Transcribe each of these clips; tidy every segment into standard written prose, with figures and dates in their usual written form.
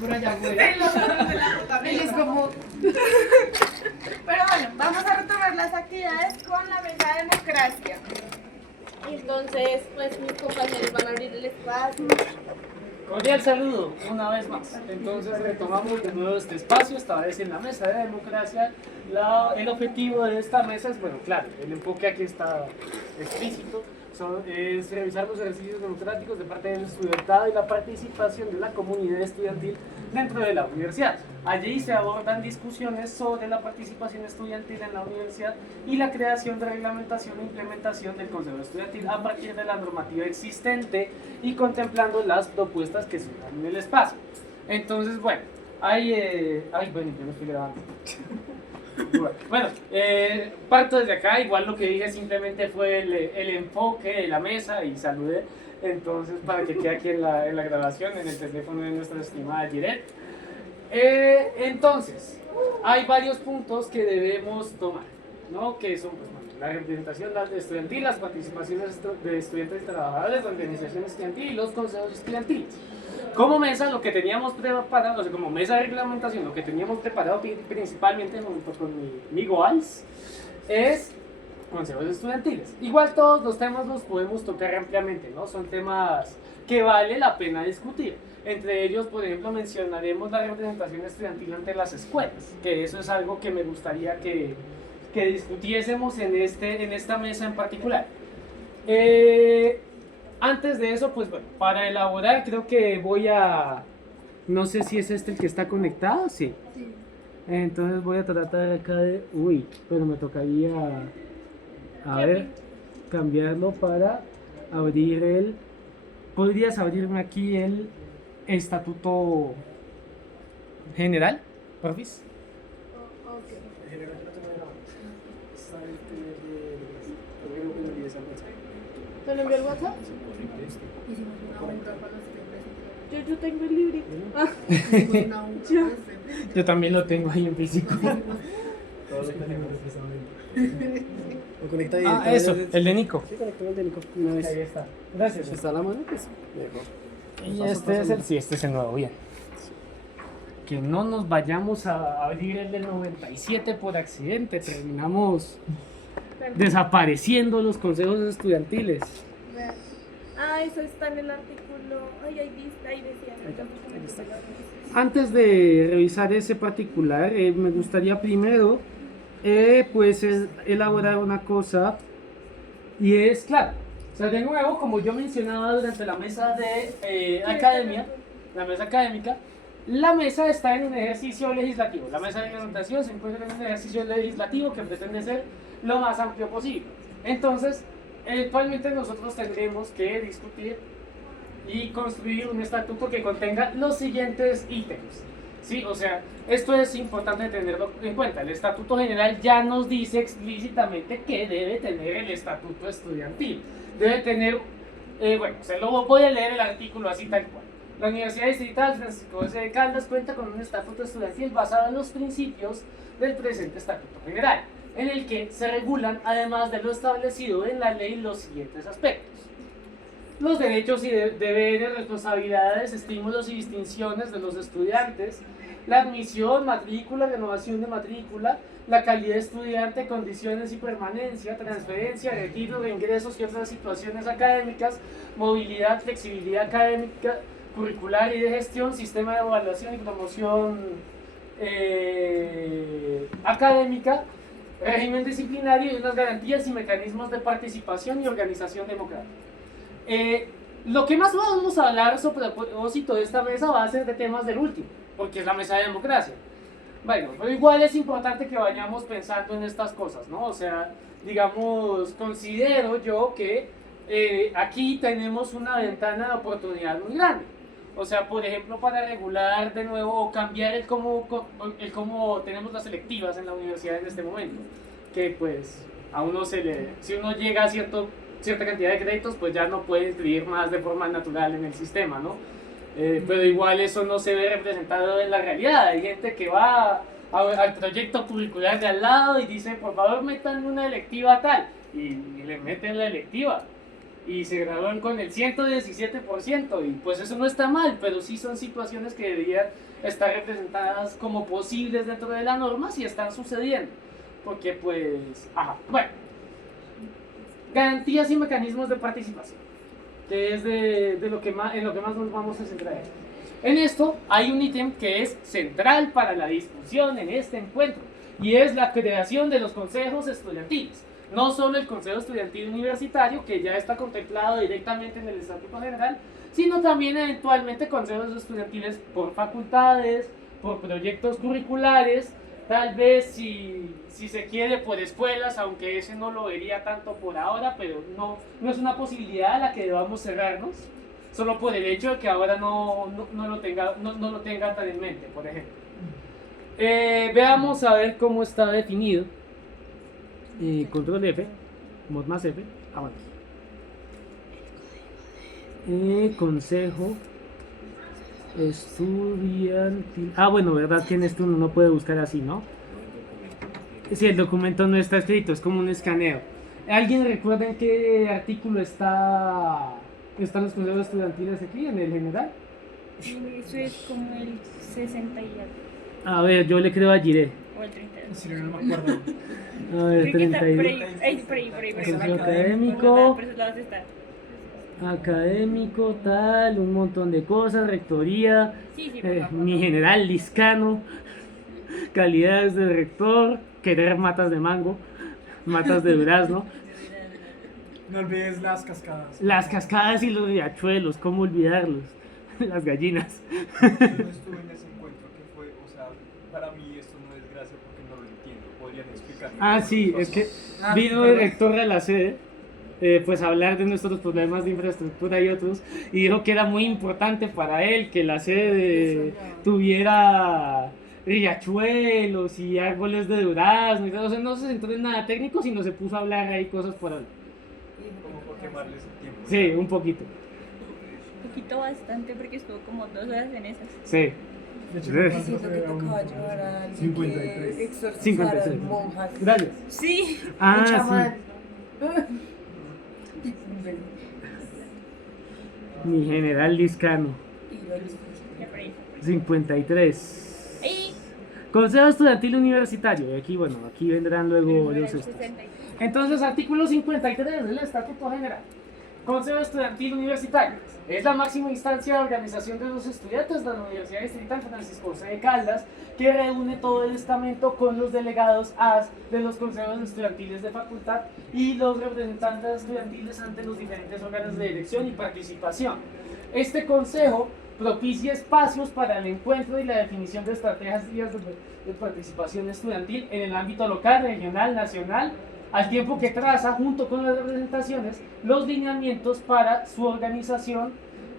Por allá afuera. Él es como... Pero bueno, vamos a retomar las actividades con la mesa de democracia. Entonces, pues mis compañeros van a abrir el espacio. Cordial saludo, una vez más. Entonces retomamos de nuevo este espacio, esta vez en la mesa de democracia. El objetivo de esta mesa es, bueno, claro, el enfoque aquí está explícito, es revisar los ejercicios democráticos de parte del estudiantado y la participación de la comunidad estudiantil dentro de la universidad. Allí se abordan discusiones sobre la participación estudiantil en la universidad y la creación de reglamentación e implementación del Consejo Estudiantil a partir de la normativa existente y contemplando las propuestas que surjan en el espacio. Entonces, bueno, bueno, yo no estoy grabando. Bueno, parto desde acá, igual lo que dije simplemente fue el enfoque de la mesa y saludé, entonces para que quede aquí en la grabación, en el teléfono de nuestra estimada Giret. Entonces, hay varios puntos que debemos tomar, ¿no? Que son pues, la representación estudiantil, las participaciones de estudiantes y trabajadores, la organización estudiantil y los consejos estudiantiles. Como mesa, lo que teníamos preparado, o sea, como mesa de reglamentación, lo que teníamos preparado principalmente junto con mi GOALS es consejos estudiantiles. Igual todos los temas los podemos tocar ampliamente, ¿no? Son temas que vale la pena discutir. Entre ellos, por ejemplo, mencionaremos la representación estudiantil ante las escuelas, que eso es algo que me gustaría que discutiésemos en esta mesa en particular. Antes de eso, pues bueno, para elaborar creo que no sé si es este el que está conectado, sí. Entonces voy a tratar acá pero me tocaría, cambiarlo para abrir ¿podrías abrirme aquí el estatuto general, porfis? ¿Te lo envió el WhatsApp? Yo tengo el librito. Yo también lo tengo ahí en físico. Lo conecta ahí. Eso, el de Nico. Sí, conectó el de Nico. Una vez. Ahí está. Gracias. ¿Está a la mano? Pues mejor. Y este es el nuevo, bien. Que no nos vayamos a abrir el del 97 por accidente, terminamos desapareciendo los consejos estudiantiles. Eso está en el artículo. Ahí decía. Antes de revisar ese particular, me gustaría primero elaborar una cosa, y es claro, o sea, de nuevo, como yo mencionaba durante la mesa de la mesa académica, la mesa está en un ejercicio legislativo. La mesa de reglamentación se encuentra en un ejercicio legislativo que pretende ser lo más amplio posible. Entonces, eventualmente nosotros tendremos que discutir y construir un estatuto que contenga los siguientes ítems. ¿Sí? O sea, esto es importante tenerlo en cuenta. El estatuto general ya nos dice explícitamente que debe tener el estatuto estudiantil. Debe tener, se lo voy a leer el artículo así tal cual. La Universidad Distrital Francisco José de Caldas cuenta con un estatuto estudiantil basado en los principios del presente estatuto general, en el que se regulan, además de lo establecido en la ley, los siguientes aspectos: los derechos y deberes, responsabilidades, estímulos y distinciones de los estudiantes, la admisión, matrícula, renovación de matrícula, la calidad de estudiante, condiciones y permanencia, transferencia, retiro, reingresos y otras situaciones académicas, movilidad, flexibilidad académica, curricular y de gestión, sistema de evaluación y promoción académica, régimen disciplinario y unas garantías y mecanismos de participación y organización democrática. Lo que más vamos a hablar sobre el propósito de esta mesa va a ser de temas del último, porque es la mesa de democracia. Bueno, pero igual es importante que vayamos pensando en estas cosas, ¿no? O sea, digamos, considero yo que aquí tenemos una ventana de oportunidad muy grande. O sea, por ejemplo, para regular de nuevo o cambiar el cómo tenemos las selectivas en la universidad en este momento. Que pues a uno si uno llega a cierta cantidad de créditos, pues ya no puede inscribir más de forma natural en el sistema, ¿no? Pero igual eso no se ve representado en la realidad. Hay gente que va al proyecto curricular de al lado y dice, por favor metan una electiva tal, y le meten la electiva. y se gradúan con el 117%, y pues eso no está mal, pero sí son situaciones que deberían estar representadas como posibles dentro de la norma si están sucediendo, porque pues, bueno, garantías y mecanismos de participación, que es de lo que más, en lo que más nos vamos a centrar. En esto hay un ítem que es central para la discusión en este encuentro, y es la creación de los consejos estudiantiles. No solo el Consejo Estudiantil Universitario, que ya está contemplado directamente en el Estatuto General, sino también eventualmente consejos estudiantiles por facultades, por proyectos curriculares, tal vez si se quiere por escuelas, aunque ese no lo vería tanto por ahora, pero no es una posibilidad a la que debamos cerrarnos, solo por el hecho de que ahora no lo tenga tan en mente, por ejemplo. Veamos a ver cómo está definido. Control F, mod más F, bueno. Consejo estudiantil. Bueno, verdad que en esto uno no puede buscar así, ¿no? Si el documento no está escrito, es como un escaneo. ¿Alguien recuerda en qué artículo están los consejos estudiantiles aquí, en el general? Eso es como el 60 y algo. A ver, yo le creo a Jiré. O el 32. Sí, no me acuerdo. A ver, 32. Por ahí. Consejo académico. Por esos lados está. Académico, tal, un montón de cosas, rectoría, Sí, por favor. mi general Liscano, calidades de rector, querer matas de mango, matas de durazno, No olvides las cascadas. las cascadas y los riachuelos, ¿cómo olvidarlos? Las gallinas. Yo no estuve en ese encuentro, que fue, o sea, para mí esto no es gracia porque no lo entiendo. ¿Podrían explicarme? Sí, es que vino el rector de la sede, pues a hablar de nuestros problemas de infraestructura y otros, y dijo que era muy importante para él que la sede tuviera riachuelos y árboles de durazno y todo. O sea, no se centró en nada técnico, sino se puso a hablar ahí cosas por hablar. Como por quemarles el tiempo. Sí, un poquito. Un poquito bastante porque estuvo como 2 horas en esas. Sí. De hecho, Sí. Siento que tocaba llevar a alguien 53. que exorcizara 53. monjas. Gracias. Sí. Un chamán. Sí. Mi general Liscano. Y lo listo. Ya por ahí. 53. Ahí. Consejo Estudiantil Universitario. Y aquí, bueno, aquí vendrán luego los estos. 63. Entonces, artículo 53 del Estatuto General. Consejo Estudiantil Universitario. Es la máxima instancia de organización de los estudiantes de la Universidad Distrital Francisco José de Caldas, que reúne todo el estamento con los delegados AS de los consejos estudiantiles de facultad y los representantes estudiantiles ante los diferentes órganos de dirección y participación. Este consejo propicia espacios para el encuentro y la definición de estrategias de participación estudiantil en el ámbito local, regional, nacional, al tiempo que traza, junto con las representaciones, los lineamientos para su organización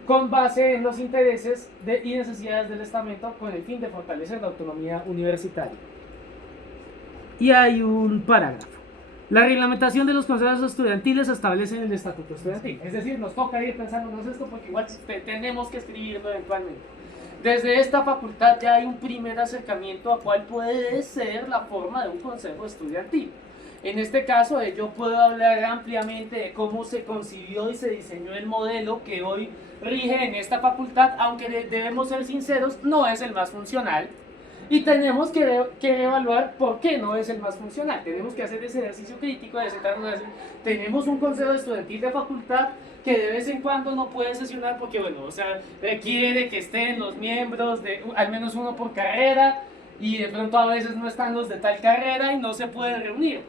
con base en los intereses y necesidades del estamento con el fin de fortalecer la autonomía universitaria. Y hay un parágrafo. La reglamentación de los consejos estudiantiles se establece en el Estatuto Estudiantil. Es decir, nos toca ir pensándonos esto porque igual tenemos que escribirlo eventualmente. Desde esta facultad ya hay un primer acercamiento a cuál puede ser la forma de un consejo estudiantil. En este caso, yo puedo hablar ampliamente de cómo se concibió y se diseñó el modelo que hoy rige en esta facultad, aunque debemos ser sinceros, no es el más funcional. Y tenemos que evaluar por qué no es el más funcional. Tenemos que hacer ese ejercicio crítico de sentarnos a decir, tenemos un consejo estudiantil de facultad que de vez en cuando no puede sesionar porque, bueno, o sea, requiere que estén los miembros, de al menos uno por carrera, y de pronto a veces no están los de tal carrera y no se pueden reunir.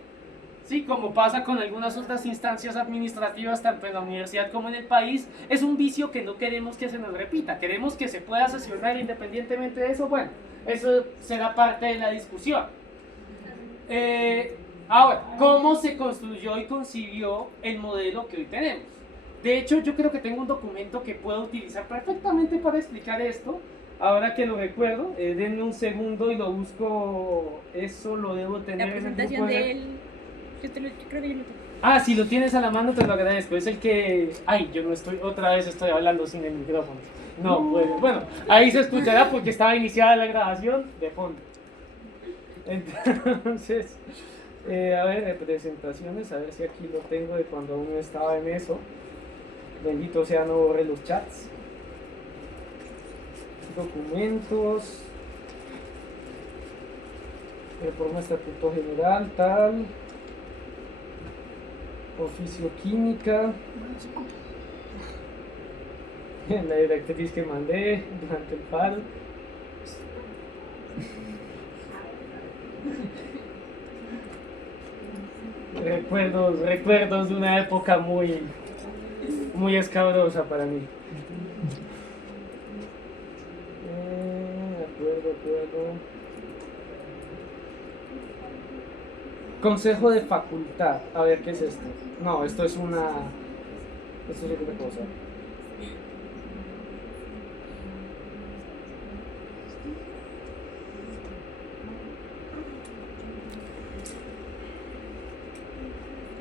Sí, como pasa con algunas otras instancias administrativas, tanto en la universidad como en el país, es un vicio que no queremos que se nos repita. Queremos que se pueda sesionar independientemente de eso. Bueno, eso será parte de la discusión. Ahora, ¿cómo se construyó y concibió el modelo que hoy tenemos? De hecho, yo creo que tengo un documento que puedo utilizar perfectamente para explicar esto. Ahora que lo recuerdo, denme un segundo y lo busco. Eso lo debo tener La en el presentación grupo de... de él. Yo creo que yo lo tengo. Si lo tienes a la mano te lo agradezco. Es el que... yo no estoy... Otra vez estoy hablando sin el micrófono. No, bueno, ahí se escuchará porque estaba iniciada la grabación de fondo. Entonces, a ver, presentaciones, a ver si aquí lo tengo de cuando uno estaba en eso. Bendito sea, no borre los chats. Documentos. Reforma estatuto general, tal. Oficio química. La directriz que mandé durante el paro. Recuerdos de una época muy escabrosa para mí. Acuerdo. Consejo de facultad. A ver, ¿qué es esto? No, esto es otra cosa.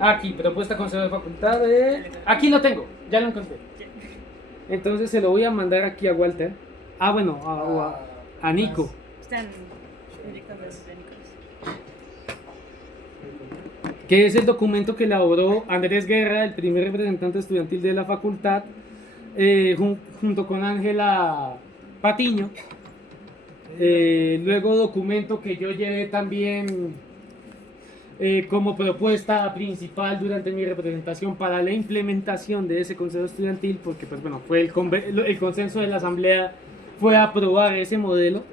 Aquí, propuesta consejo de facultad de... Aquí lo tengo, ya lo encontré. Entonces se lo voy a mandar aquí a Walter. Ah, bueno, a Nico. Están directamente de Nicolás. Que es el documento que elaboró Andrés Guerra, el primer representante estudiantil de la facultad, junto con Ángela Patiño. Luego documento que yo llevé también como propuesta principal durante mi representación para la implementación de ese consejo estudiantil, porque pues bueno, fue el consenso de la asamblea fue aprobar ese modelo.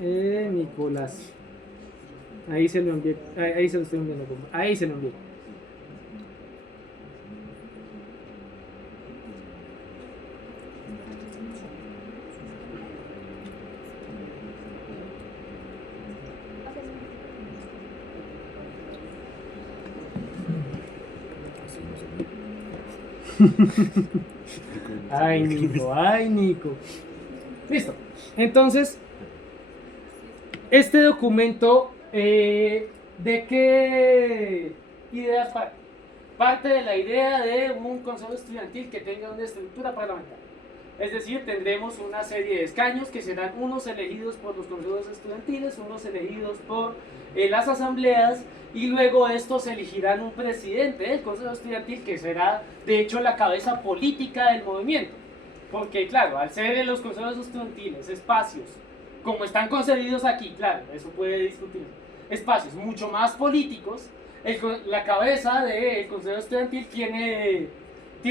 Nicolás, ahí se lo envié, ahí se lo estoy enviando, ahí se lo envié. Ay, Nico. Listo. Entonces, este documento, ¿de qué ideas parte? Parte de la idea de un consejo estudiantil que tenga una estructura parlamentaria. Es decir, tendremos una serie de escaños que serán unos elegidos por los consejos estudiantiles, unos elegidos por las asambleas, y luego estos elegirán un presidente del consejo estudiantil que será de hecho la cabeza política del movimiento. Porque claro, al ser en los consejos estudiantiles espacios como están concebidos aquí, claro, eso puede discutirse, espacios mucho más políticos, la cabeza del consejo estudiantil tiene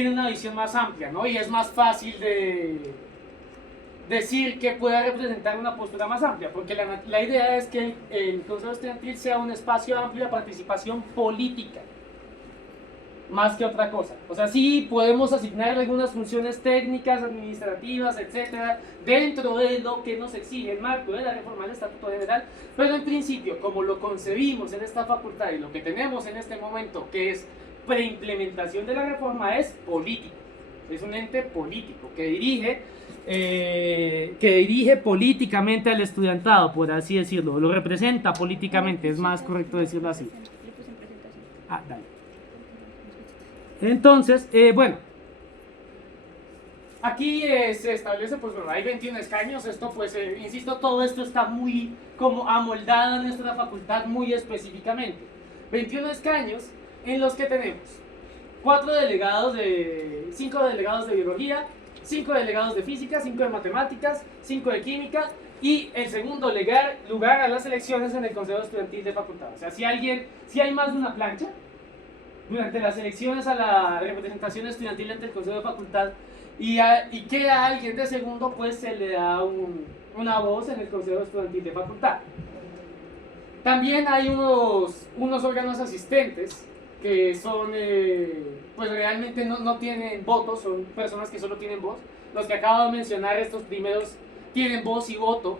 una visión más amplia, ¿no? Y es más fácil de decir que pueda representar una postura más amplia, porque la idea es que el consejo estudiantil sea un espacio amplio de participación política, más que otra cosa. O sea, sí podemos asignar algunas funciones técnicas, administrativas, etcétera, dentro de lo que nos exige el marco de la reforma del Estatuto General, pero en principio, como lo concebimos en esta facultad y lo que tenemos en este momento, que es preimplementación de la reforma, es político. Es un ente político que dirige políticamente al estudiantado, por así decirlo, lo representa políticamente, es más correcto decirlo así. Ah, dale. Entonces, bueno, aquí se establece, pues bueno, hay 21 escaños, esto pues, insisto, todo esto está muy como amoldado en nuestra facultad muy específicamente. 21 escaños en los que tenemos 5 delegados de biología, 5 delegados de física, 5 de matemáticas, 5 de química y el segundo lugar a las elecciones en el consejo estudiantil de facultad. O sea, si hay más de una plancha, durante las elecciones a la representación estudiantil ante el consejo de facultad y queda alguien de segundo, pues se le da una voz en el consejo estudiantil de facultad. También hay unos órganos asistentes que son, pues realmente no tienen votos, son personas que solo tienen voz. Los que acabo de mencionar, estos primeros, tienen voz y voto.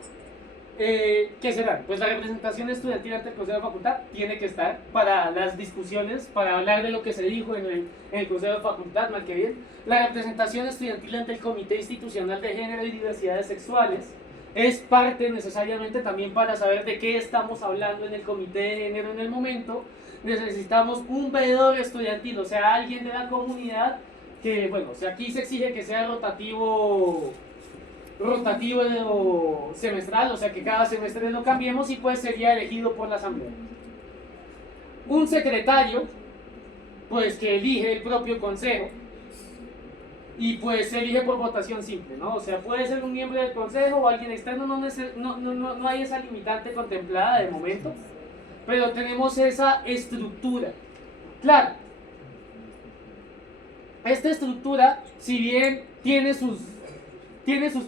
¿Qué serán? Pues la representación estudiantil ante el consejo de facultad tiene que estar para las discusiones, para hablar de lo que se dijo en el consejo de facultad, mal que bien. La representación estudiantil ante el comité institucional de género y diversidades sexuales es parte necesariamente también para saber de qué estamos hablando en el comité de género en el momento. Necesitamos un veedor estudiantil, o sea, alguien de la comunidad que, bueno, o sea, aquí se exige que sea rotativo o semestral, o sea que cada semestre lo cambiemos y pues sería elegido por la asamblea. Un secretario, pues que elige el propio consejo, y pues se elige por votación simple, ¿no? O sea, puede ser un miembro del consejo o alguien externo, no hay esa limitante contemplada de momento, pero tenemos esa estructura. Claro, esta estructura, si bien tiene sus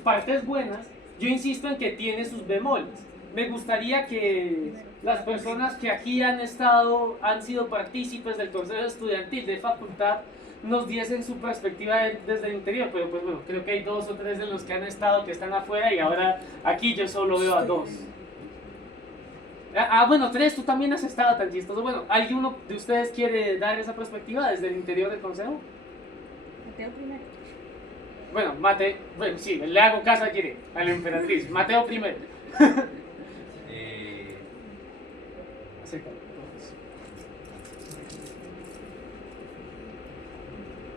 partes buenas, yo insisto en que tiene sus bemoles. Me gustaría que las personas que aquí han sido partícipes del consejo estudiantil de facultad, nos diesen su perspectiva desde el interior, pero pues bueno, creo que hay 2 o 3 de los que han estado que están afuera y ahora aquí yo solo veo a 2. Bueno, 3, tú también has estado tan chistoso. Bueno, ¿alguno de ustedes quiere dar esa perspectiva desde el interior del consejo? Mateo primero. Bueno, bueno, sí, le hago caso a la emperatriz. Mateo primero. Acércate.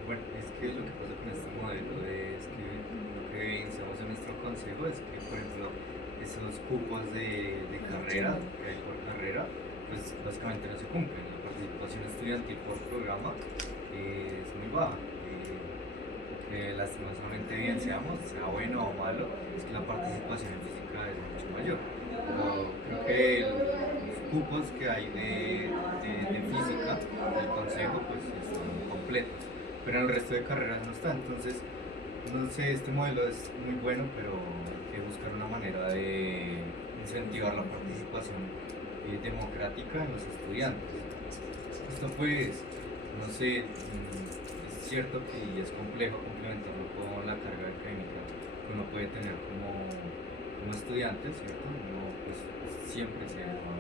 Bueno, es que lo que pasa con este modelo es que lo que iniciamos en nuestro consejo es que, por ejemplo, esos cupos de carrera, que hay por carrera, pues básicamente no se cumplen. La participación estudiantil por programa es muy baja. Que lastimosamente bien sea bueno o malo, es que la participación en física es mucho mayor. Pero creo que los cupos que hay de física del consejo pues están completos, pero en el resto de carreras no está. Entonces, no sé, este modelo es muy bueno, pero hay que buscar una manera de incentivar la participación democrática en los estudiantes. Esto pues, no sé, es cierto que es complejo complementarlo con la carga académica que uno puede tener como estudiante, ¿cierto? Uno pues siempre se va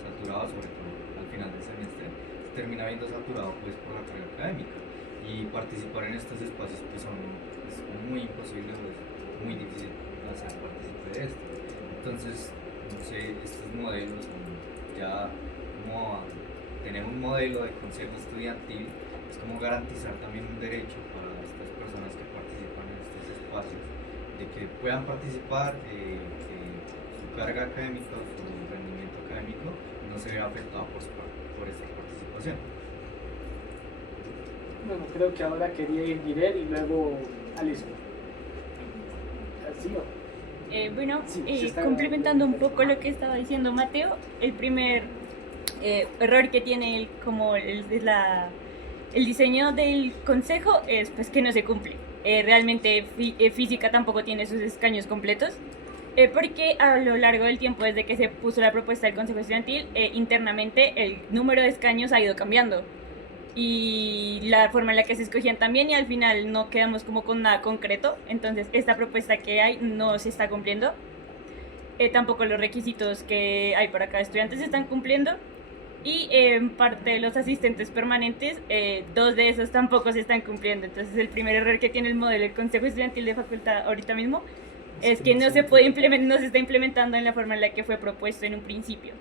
saturado, sobre todo al final del semestre, se termina viendo saturado pues por la carga académica, y participar en estos espacios pues es muy imposible, es muy difícil hacer partícipe de esto. Entonces, no sé, estos modelos ya como tener un modelo de consejo estudiantil es como garantizar también un derecho para estas personas que participan en estos espacios, de que puedan participar, que su carga académica o su rendimiento académico no se vea afectado por esta participación. Bueno, creo que ahora quería ir Girer y luego Alison. ¿Sí o? Bueno, Sí, se está complementando un grabando. poco lo que estaba diciendo Mateo, el primer error que tiene el diseño del consejo es pues que no se cumple. Realmente física tampoco tiene sus escaños completos, porque a lo largo del tiempo, desde que se puso la propuesta del consejo estudiantil, internamente el número de escaños ha ido cambiando y la forma en la que se escogían también, y al final no quedamos como con nada concreto. Entonces esta propuesta que hay no se está cumpliendo, tampoco los requisitos que hay para cada estudiante se están cumpliendo, y en parte de los asistentes permanentes, 2 de esos tampoco se están cumpliendo. Entonces el primer error que tiene el modelo del consejo estudiantil de facultad ahorita mismo es que no se está implementando en la forma en la que fue propuesto en un principio.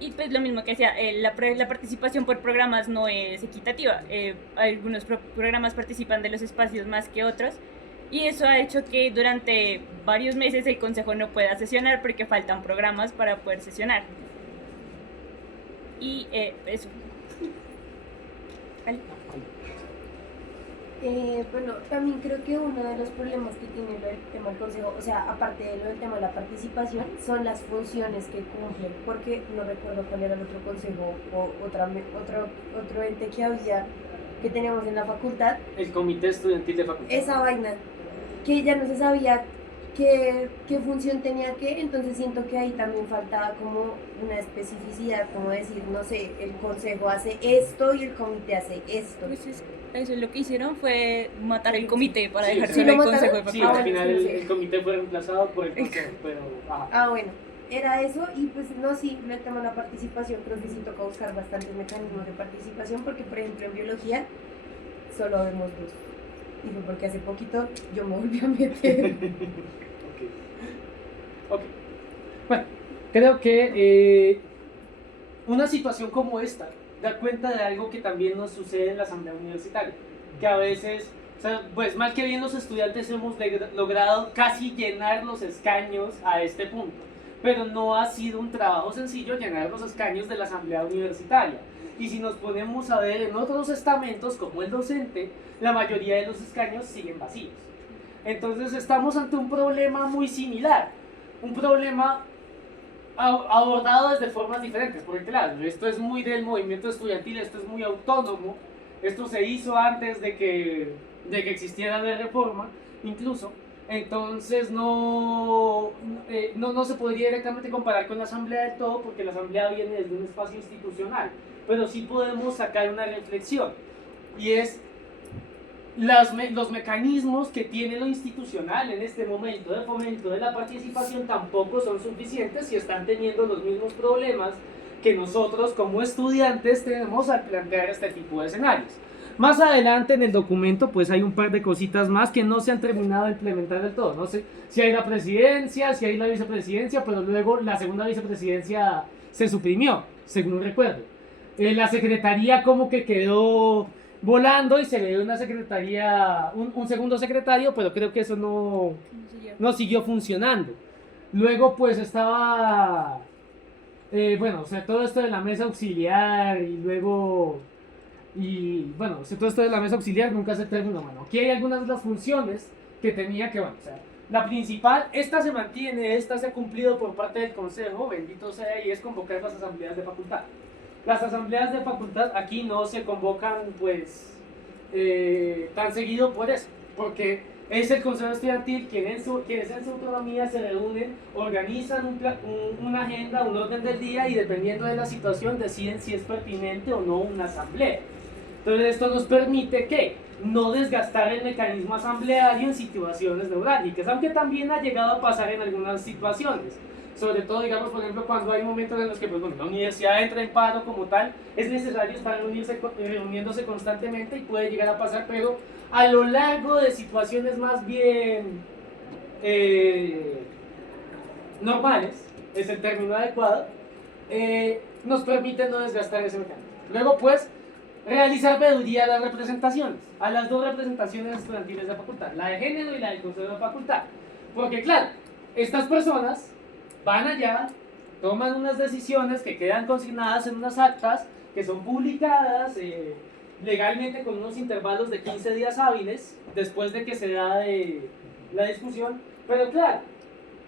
Y pues lo mismo que decía, la participación por programas no es equitativa. Algunos programas participan de los espacios más que otros, y eso ha hecho que durante varios meses el consejo no pueda sesionar porque faltan programas para poder sesionar. Y eso. ¿Vale? Bueno, también creo que uno de los problemas que tiene el tema del consejo, o sea, aparte de lo del tema de la participación, son las funciones que cumplen, porque no recuerdo cuál era el otro consejo o otro ente que había, que teníamos en la facultad, El comité estudiantil de facultad. esa vaina, que ya no se sabía qué función tenía que, entonces siento que ahí también faltaba como una especificidad, como decir, no sé, el consejo hace esto y el comité hace esto. Pues eso lo que hicieron fue matar el comité para Sí, dejar sí. solo ¿Sí el lo consejo de mataron? Sí, facultad. al final sí, sí. el comité fue reemplazado por el consejo, pero... ajá. Ah, bueno, era eso, y pues no, sí, el tema de la participación, creo que sí toca buscar bastantes mecanismos de participación, porque por ejemplo en biología solo vemos 2, y fue porque hace poquito yo me volví a meter. Ok. Bueno, creo que una situación como esta da cuenta de algo que también nos sucede en la asamblea universitaria, que a veces, o sea, pues mal que bien los estudiantes hemos logrado casi llenar los escaños a este punto, pero no ha sido un trabajo sencillo llenar los escaños de la asamblea universitaria. y si nos ponemos a ver en otros estamentos como el docente, la mayoría de los escaños siguen vacíos. Entonces estamos ante un problema muy similar, un problema abordado desde formas diferentes, porque claro, esto es muy del movimiento estudiantil, esto es muy autónomo, esto se hizo antes de que existiera la reforma, incluso, entonces no se podría directamente comparar con la asamblea del todo, porque la asamblea viene desde un espacio institucional, pero sí podemos sacar una reflexión, y es los mecanismos que tiene lo institucional en este momento de fomento de la participación tampoco son suficientes y están teniendo los mismos problemas que nosotros como estudiantes tenemos al plantear este tipo de escenarios. Más adelante en el documento pues hay un par de cositas más que no se han terminado de implementar del todo. No sé si hay la presidencia, si hay la vicepresidencia, pero luego la segunda vicepresidencia se suprimió, según recuerdo. La secretaría como que quedó volando y se le dio una secretaría, un segundo secretario, pero creo que eso no siguió funcionando. Luego pues estaba, bueno, o sea, todo esto de la mesa auxiliar y luego, bueno, o sea, todo esto de la mesa auxiliar nunca se terminó, bueno, aquí hay algunas de las funciones que tenía que, bueno, o sea, la principal, esta se mantiene, esta se ha cumplido por parte del consejo, bendito sea, y es convocar las asambleas de facultad. Las asambleas de facultad aquí no se convocan pues tan seguido por eso, porque es el consejo estudiantil quienes en su autonomía se reúnen, organizan una agenda, un orden del día y dependiendo de la situación deciden si es pertinente o no una asamblea. Entonces esto nos permite que no desgastar el mecanismo asambleario en situaciones neurálgicas, aunque también ha llegado a pasar en algunas situaciones. Sobre todo, digamos, por ejemplo, cuando hay momentos en los que pues, bueno, la universidad entra en paro como tal, es necesario estar reuniéndose constantemente y puede llegar a pasar, pero a lo largo de situaciones más bien normales, es el término adecuado, nos permite no desgastar ese mecanismo. Luego, pues, realizar veeduría a las representaciones, a las dos representaciones estudiantiles de facultad, la de género y la del consejo de facultad. Porque, claro, estas personas van allá, toman unas decisiones que quedan consignadas en unas actas que son publicadas legalmente con unos intervalos de 15 días hábiles después de que se da la discusión, pero claro,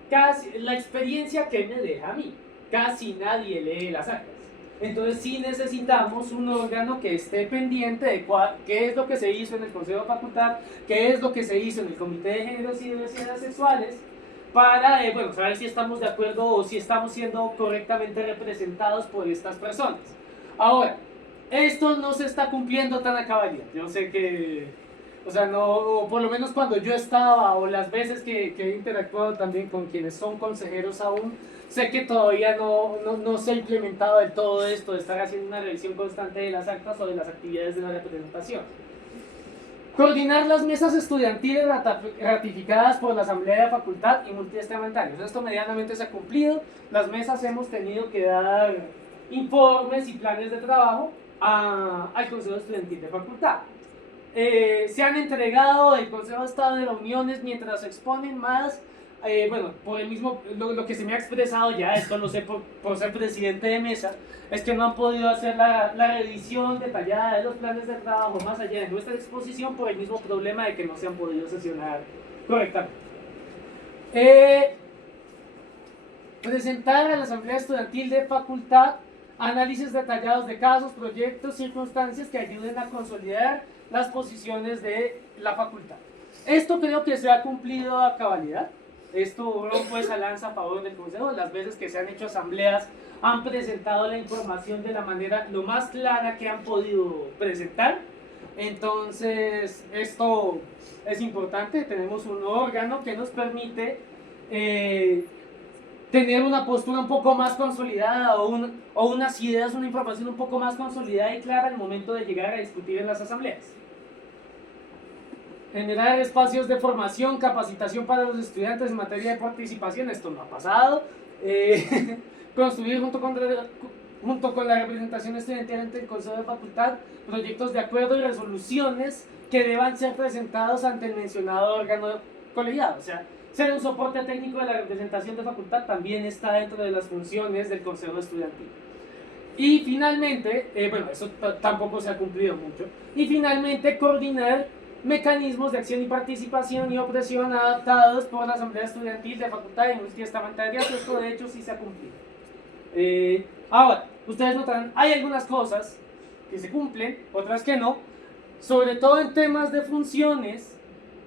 casi la experiencia que me deja a mí, casi nadie lee las actas. Entonces sí necesitamos un órgano que esté pendiente de qué es lo que se hizo en el Consejo de Facultad, qué es lo que se hizo en el Comité de Géneros y Diversidades Sexuales, para bueno, saber si estamos de acuerdo o si estamos siendo correctamente representados por estas personas. Ahora, esto no se está cumpliendo tan a cabalidad. Yo sé que, o sea, no, por lo menos cuando yo estaba o las veces que he interactuado también con quienes son consejeros aún, sé que todavía no se ha implementado del todo esto de estar haciendo una revisión constante de las actas o de las actividades de la representación. Coordinar las mesas estudiantiles ratificadas por la Asamblea de Facultad y multiestamentarios. Esto medianamente se ha cumplido. Las mesas hemos tenido que dar informes y planes de trabajo al Consejo Estudiantil de Facultad. Se han entregado el Consejo de Estado de Reuniones mientras se exponen más. Bueno, por el mismo, lo que se me ha expresado ya, esto lo sé por ser presidente de mesa, es que no han podido hacer la revisión detallada de los planes de trabajo más allá de nuestra exposición por el mismo problema de que no se han podido sesionar correctamente. Presentar a la Asamblea Estudiantil de Facultad análisis detallados de casos, proyectos, circunstancias que ayuden a consolidar las posiciones de la facultad. Esto creo que se ha cumplido a cabalidad. Esto pues se lanza a favor del consejo. Las veces que se han hecho asambleas han presentado la información de la manera lo más clara que han podido presentar. Entonces esto es importante. Tenemos un órgano que nos permite tener una postura un poco más consolidada o unas ideas, una información un poco más consolidada y clara al momento de llegar a discutir en las asambleas. Generar espacios de formación, capacitación para los estudiantes en materia de participación, esto no ha pasado. Construir junto con la representación estudiantil ante el Consejo de Facultad proyectos de acuerdo y resoluciones que deban ser presentados ante el mencionado órgano colegiado. O sea, ser un soporte técnico de la representación de facultad también está dentro de las funciones del Consejo Estudiantil. Y finalmente, bueno, eso tampoco se ha cumplido mucho. Y finalmente, coordinar mecanismos de acción y participación y opresión adaptados por la Asamblea Estudiantil de Facultad de Industria esta materia. Esto de hecho sí se ha cumplido. Ahora, ustedes notarán, hay algunas cosas que se cumplen, otras que no. Sobre todo en temas de funciones,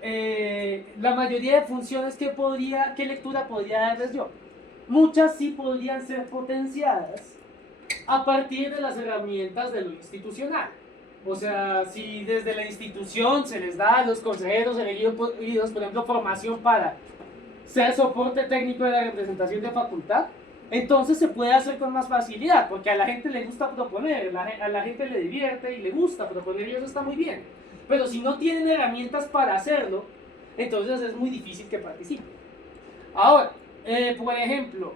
la mayoría de funciones ¿qué lectura podría darles yo? Muchas sí podrían ser potenciadas a partir de las herramientas de lo institucional. O sea, si desde la institución se les da a los consejeros elegidos, por ejemplo, formación para ser soporte técnico de la representación de facultad, entonces se puede hacer con más facilidad, porque a la gente le gusta proponer, a la gente le divierte y le gusta proponer, y eso está muy bien. Pero si no tienen herramientas para hacerlo, entonces es muy difícil que participen. Ahora, por ejemplo,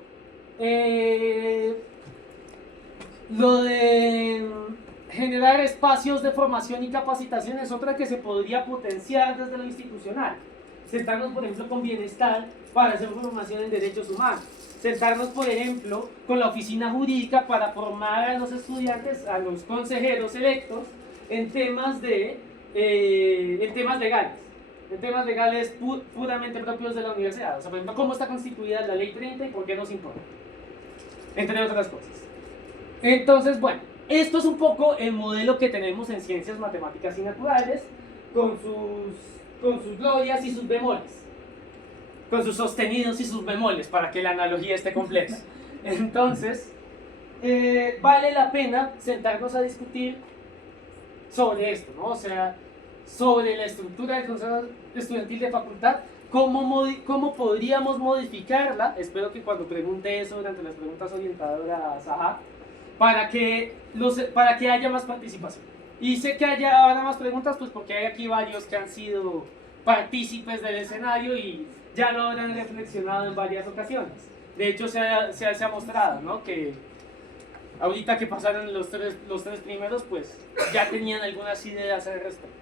lo de generar espacios de formación y capacitación es otra que se podría potenciar desde lo institucional. Sentarnos, por ejemplo, con bienestar para hacer formación en derechos humanos. Sentarnos, por ejemplo, con la oficina jurídica para formar a los estudiantes, a los consejeros electos, en temas legales. En temas legales puramente propios de la universidad. O sea, por ejemplo, cómo está constituida la ley 30 y por qué nos importa. Entre otras cosas. Entonces, bueno, esto es un poco el modelo que tenemos en ciencias matemáticas y naturales, con sus glorias y sus bemoles, con sus sostenidos y sus bemoles, para que la analogía esté completa. Entonces, vale la pena sentarnos a discutir sobre esto, ¿no? O sea, sobre la estructura del Consejo Estudiantil de Facultad, cómo podríamos modificarla. Espero que cuando pregunte eso durante las preguntas orientadoras, para que haya más participación. Y sé que haya ahora más preguntas, pues porque hay aquí varios que han sido partícipes del escenario y ya lo habrán reflexionado en varias ocasiones. De hecho, se ha mostrado, ¿no?, que ahorita que pasaron los tres primeros, pues ya tenían algunas ideas al respecto.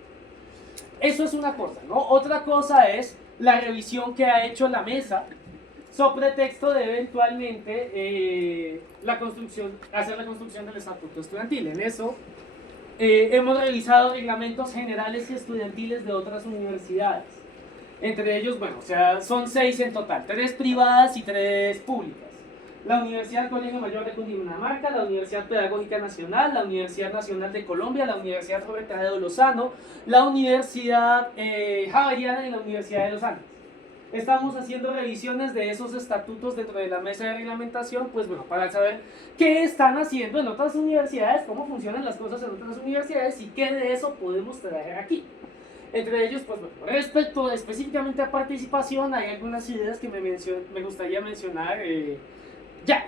Eso es una cosa, ¿no? Otra cosa es la revisión que ha hecho la mesa sobre texto de eventualmente hacer la construcción del estatuto estudiantil. En eso hemos revisado reglamentos generales y estudiantiles de otras universidades. Entre ellos, bueno, o sea, son 6 en total, 3 privadas y 3 públicas. La Universidad Colegio Mayor de Cundinamarca, la Universidad Pedagógica Nacional, la Universidad Nacional de Colombia, la Universidad Roberto Tadeo Lozano, la Universidad Javeriana y la Universidad de los Andes. Estamos haciendo revisiones de esos estatutos dentro de la mesa de reglamentación, pues bueno, para saber qué están haciendo en otras universidades, cómo funcionan las cosas en otras universidades y qué de eso podemos traer aquí. Entre ellos, pues bueno, respecto específicamente a participación, hay algunas ideas que me gustaría mencionar. Ya,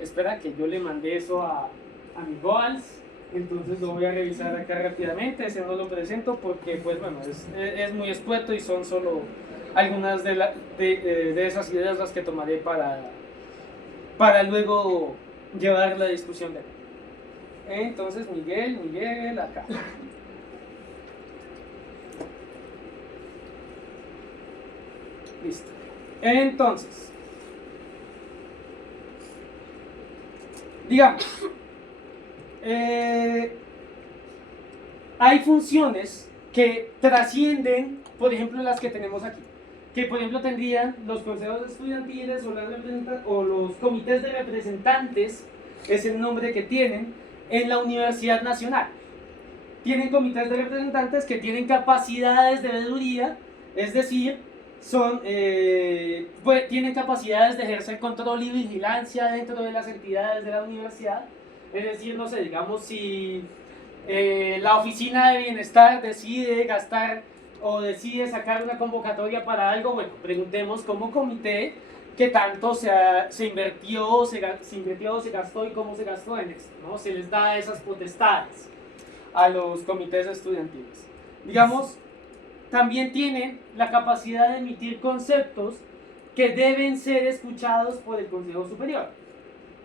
espera que yo le mandé eso a mi Goals, entonces lo voy a revisar acá rápidamente. Ese no lo presento porque, pues bueno, es muy escueto y son solo algunas de esas ideas las que tomaré para luego llevar la discusión de él. Entonces, Miguel, acá. Listo. Entonces, digamos, hay funciones que trascienden, por ejemplo, las que tenemos aquí, que por ejemplo tendrían los consejos estudiantiles o los comités de representantes, es el nombre que tienen en la Universidad Nacional. Tienen comités de representantes que tienen capacidades de veeduría, es decir, tienen capacidades de ejercer control y vigilancia dentro de las entidades de la universidad. Es decir, no sé, digamos, si la oficina de bienestar decide gastar o decide sacar una convocatoria para algo, bueno, preguntemos como comité qué tanto se invirtió, se gastó y cómo se gastó en esto, ¿no? Se les da esas potestades a los comités estudiantiles. Digamos, también tienen la capacidad de emitir conceptos que deben ser escuchados por el Consejo Superior.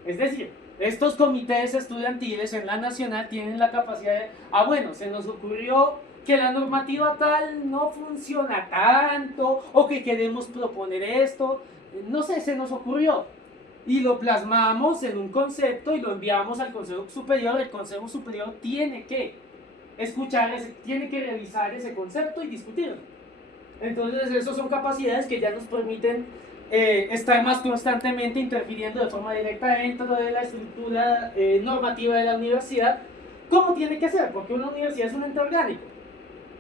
Es decir, estos comités estudiantiles en la nacional tienen la capacidad de, bueno, se nos ocurrió que la normativa tal no funciona tanto, o que queremos proponer esto, no sé, se nos ocurrió. y lo plasmamos en un concepto y lo enviamos al Consejo Superior. El Consejo Superior tiene que escuchar, tiene que revisar ese concepto y discutirlo. Entonces, esas son capacidades que ya nos permiten estar más constantemente interfiriendo de forma directa dentro de la estructura normativa de la universidad, como tiene que ser, porque una universidad es un ente orgánico.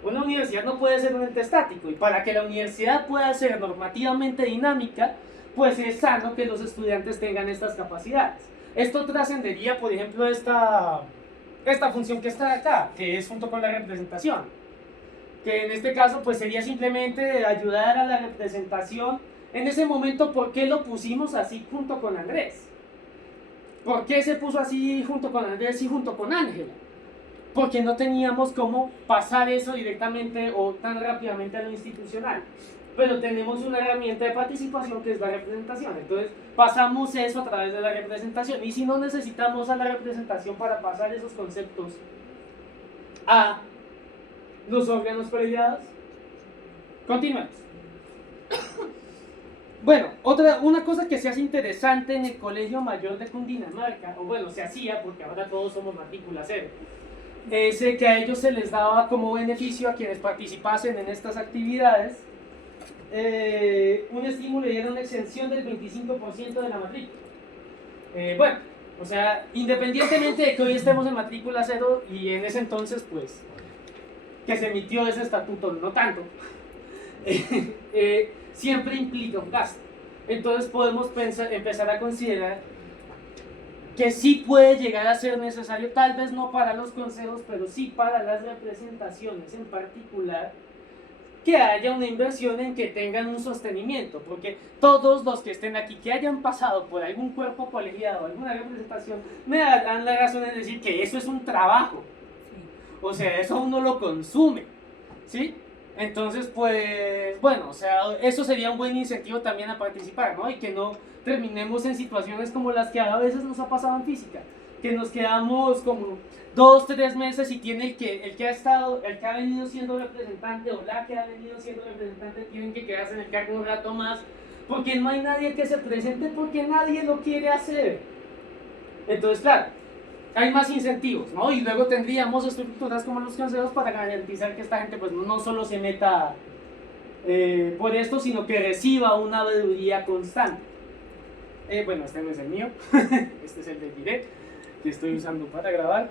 Una universidad no puede ser un ente estático, y para que la universidad pueda ser normativamente dinámica, pues es sano que los estudiantes tengan estas capacidades. Esto trascendería, por ejemplo, esta función que está acá, que es junto con la representación, que en este caso pues sería simplemente ayudar a la representación. En ese momento, ¿por qué lo pusimos así junto con Andrés? ¿Por qué se puso así junto con Andrés y junto con Ángela? Porque no teníamos cómo pasar eso directamente o tan rápidamente a lo institucional. Pero tenemos una herramienta de participación que es la representación. Entonces pasamos eso a través de la representación. Y si no necesitamos a la representación para pasar esos conceptos a los órganos colegiados, continuemos. Bueno, una cosa que se hace interesante en el Colegio Mayor de Cundinamarca, o bueno, se hacía porque ahora todos somos matrícula cero, es que a ellos se les daba como beneficio a quienes participasen en estas actividades un estímulo y era una exención del 25% de la matrícula. Bueno, o sea, independientemente de que hoy estemos en matrícula cero y en ese entonces, pues, que se emitió ese estatuto, no tanto, siempre implica un gasto. Entonces podemos empezar a considerar que sí puede llegar a ser necesario, tal vez no para los consejos, pero sí para las representaciones en particular, que haya una inversión en que tengan un sostenimiento, porque todos los que estén aquí, que hayan pasado por algún cuerpo colegiado, alguna representación, me dan la razón en decir que eso es un trabajo. O sea, eso uno lo consume, ¿sí? Entonces, pues, bueno, o sea, eso sería un buen incentivo también a participar, ¿no? Y que no terminemos en situaciones como las que a veces nos ha pasado en física, que nos quedamos como 2, 3 meses y tiene el que ha venido siendo representante o la que ha venido siendo representante tienen que quedarse en el cargo un rato más, porque no hay nadie que se presente, porque nadie lo quiere hacer. Entonces, claro, hay más incentivos, ¿no? Y luego tendríamos estructuras como los consejos para garantizar que esta gente pues no solo se meta por esto, sino que reciba una veeduría constante. Bueno, este no es el mío, este es el de Direct, que estoy usando para grabar.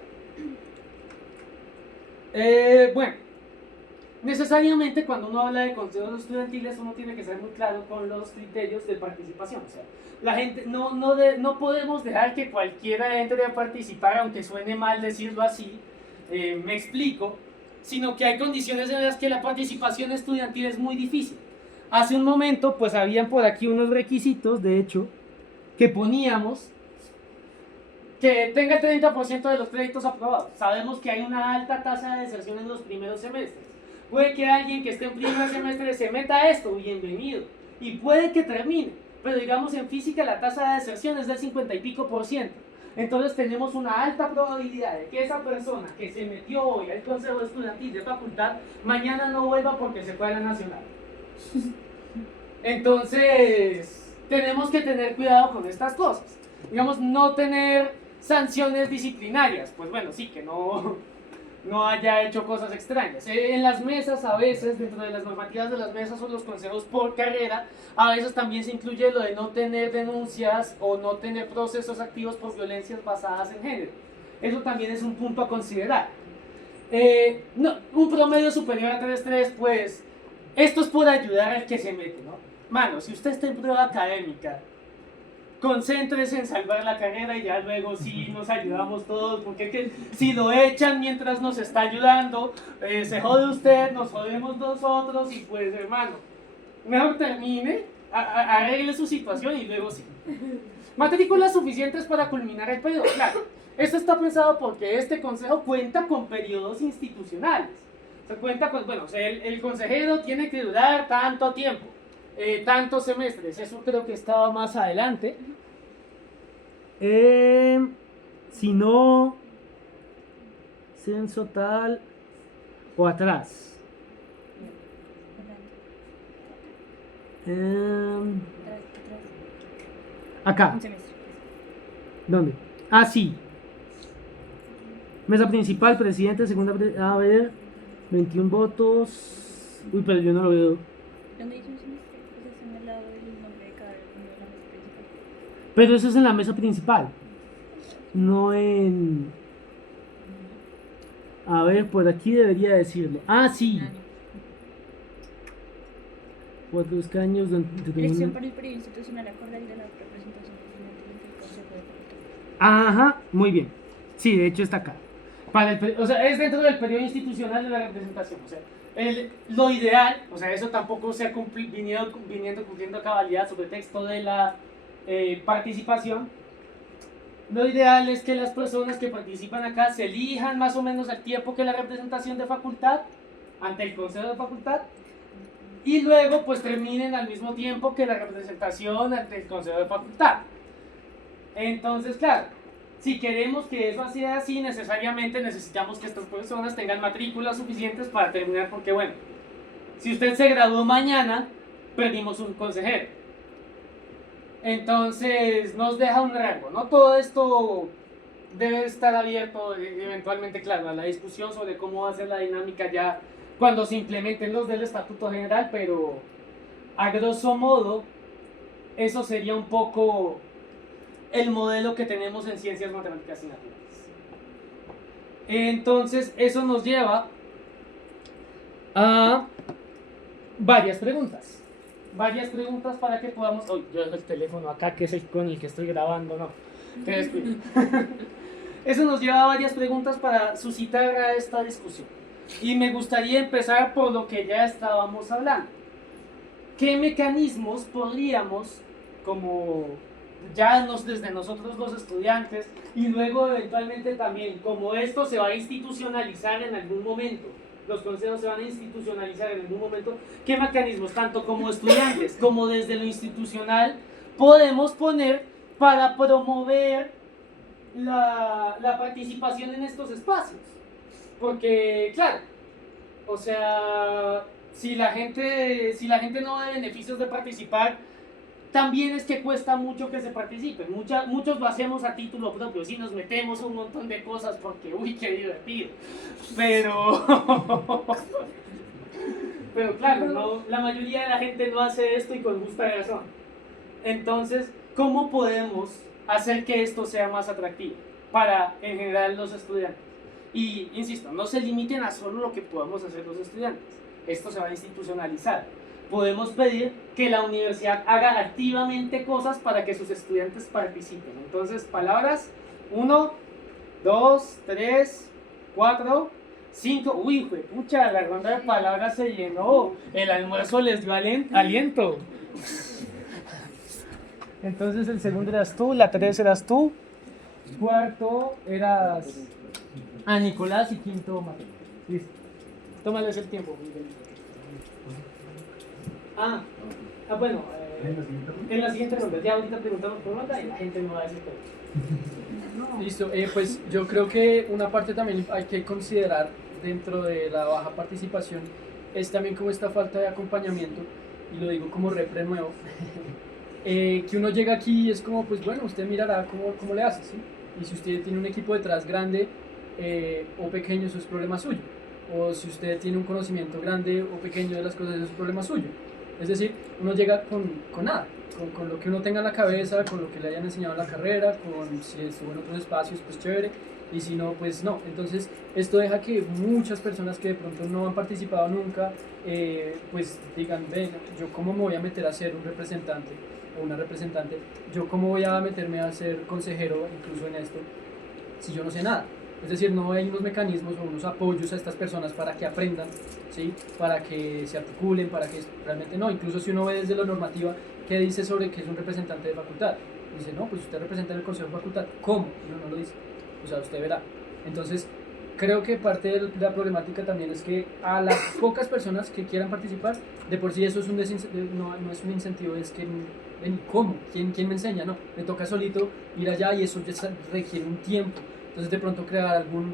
Bueno, necesariamente cuando uno habla de consejos estudiantiles uno tiene que ser muy claro con los criterios de participación. O sea, la gente no podemos dejar que cualquiera entre a participar, aunque suene mal decirlo así, me explico, sino que hay condiciones en las que la participación estudiantil es muy difícil. Hace un momento pues habían por aquí unos requisitos, de hecho, que poníamos que tenga el 30% de los créditos aprobados. Sabemos que hay una alta tasa de deserción en los primeros semestres. Puede que alguien que esté en primer semestre se meta a esto, bienvenido, y puede que termine, pero digamos en física la tasa de deserción es del 50 y pico %. Entonces tenemos una alta probabilidad de que esa persona que se metió hoy al consejo estudiantil de facultad mañana no vuelva porque se fue a la nacional. Entonces tenemos que tener cuidado con estas cosas. Digamos, no tener sanciones disciplinarias, pues bueno, sí, que no haya hecho cosas extrañas. En las mesas a veces, dentro de las normativas de las mesas o los consejos por carrera, a veces también se incluye lo de no tener denuncias o no tener procesos activos por violencias basadas en género. Eso también es un punto a considerar. Un promedio superior a 3.3, pues esto es por ayudar al que se mete, ¿no? Mano, si usted está en prueba académica, concéntrese en salvar la carrera y ya luego sí nos ayudamos todos, porque es que si lo echan mientras nos está ayudando, se jode usted, nos jodemos nosotros y pues hermano, mejor termine, arregle su situación y luego sí. Matrículas suficientes para culminar el periodo, claro. Esto está pensado porque este consejo cuenta con periodos institucionales. Se cuenta con, bueno, o sea, el consejero tiene que durar tanto tiempo. Tantos semestres, eso creo que estaba más adelante. Si no, censo tal o atrás. Acá. Un semestre. ¿Dónde? Ah, sí. Mesa principal, presidente, a ver, 21 votos. Uy, pero yo no lo veo. ¿Dónde dice un semestre? Pues es en el lado del nombre de cada uno de la mesa principal. Pero eso es en la mesa principal. No en... A ver, por aquí debería decirlo. Ah, sí. 4 escaños. Elección para el periodo institucional acordado de la representación del Consejo de Facultad. Ajá, muy bien. Sí, de hecho está acá. O sea, es dentro del periodo institucional de la representación. O sea, lo ideal, o sea, eso tampoco se ha viniendo cumpliendo a cabalidad sobre el texto de la participación. Lo ideal es que las personas que participan acá se elijan más o menos al tiempo que la representación de facultad ante el consejo de facultad y luego pues terminen al mismo tiempo que la representación ante el consejo de facultad. Entonces, claro, si queremos que eso sea así, necesariamente necesitamos que estas personas tengan matrículas suficientes para terminar, porque bueno, si usted se graduó mañana, perdimos un consejero. Entonces nos deja un rango, ¿no? Todo esto debe estar abierto eventualmente, claro, a la discusión sobre cómo va a ser la dinámica ya cuando se implementen los del Estatuto General, pero a grosso modo eso sería un poco el modelo que tenemos en ciencias matemáticas y naturales. Entonces eso nos lleva a varias preguntas para que podamos... Oh, yo dejo el teléfono acá, que es el con el que estoy grabando, no. Te descuido. Eso nos lleva a varias preguntas para suscitar a esta discusión. Y me gustaría empezar por lo que ya estábamos hablando. ¿Qué mecanismos podríamos, como ya desde nosotros los estudiantes, y luego eventualmente también, como esto se va a institucionalizar en algún momento, los consejos se van a institucionalizar en algún momento, qué mecanismos, tanto como estudiantes como desde lo institucional, podemos poner para promover la participación en estos espacios? Porque, claro, o sea, si la gente no ve beneficios de participar, también es que cuesta mucho que se participe. Muchos lo hacemos a título propio, sí nos metemos un montón de cosas porque, uy, qué divertido. Pero claro, no, la mayoría de la gente no hace esto y con justa razón. Entonces, ¿cómo podemos hacer que esto sea más atractivo para, en general, los estudiantes? Y, insisto, no se limiten a solo lo que podamos hacer los estudiantes. Esto se va a institucionalizar. Podemos pedir que la universidad haga activamente cosas para que sus estudiantes participen. Entonces, palabras, 1, 2, 3, 4, 5. Uy, pucha, la ronda de palabras se llenó. El almuerzo les dio aliento. Entonces, el segundo eras tú, la 3 eras tú, cuarto eras a Nicolás y quinto Mateo. Listo. Tómales el tiempo. Bueno, en la siguiente ronda, ya ahorita preguntamos por nota y la gente no va a decir todo. Listo, pues yo creo que una parte también hay que considerar dentro de la baja participación es también como esta falta de acompañamiento, y lo digo como repre nuevo, que uno llega aquí y es como, pues bueno, usted mirará cómo le hace, ¿sí? Y si usted tiene un equipo detrás grande o pequeño, eso es problema suyo. O si usted tiene un conocimiento grande o pequeño de las cosas, eso es problema suyo. Es decir, uno llega con nada, con lo que uno tenga en la cabeza, con lo que le hayan enseñado en la carrera, con si estuvo en otros espacios, pues chévere, y si no, pues no. Entonces, esto deja que muchas personas que de pronto no han participado nunca, pues digan, ven, yo cómo me voy a meter a ser un representante o una representante, yo cómo voy a meterme a ser consejero incluso en esto, si yo no sé nada. Es decir, no hay unos mecanismos o unos apoyos a estas personas para que aprendan, ¿sí? Para que se articulen, para que realmente no. Incluso si uno ve desde la normativa, ¿qué dice sobre que es un representante de facultad? Dice, no, pues usted representa en el consejo de facultad. ¿Cómo? No lo dice. O sea, usted verá. Entonces, creo que parte de la problemática también es que a las pocas personas que quieran participar, de por sí eso es no es un incentivo, es que, ¿cómo? ¿Quién me enseña? No, me toca solito ir allá y eso ya requiere un tiempo. Entonces, de pronto crear algún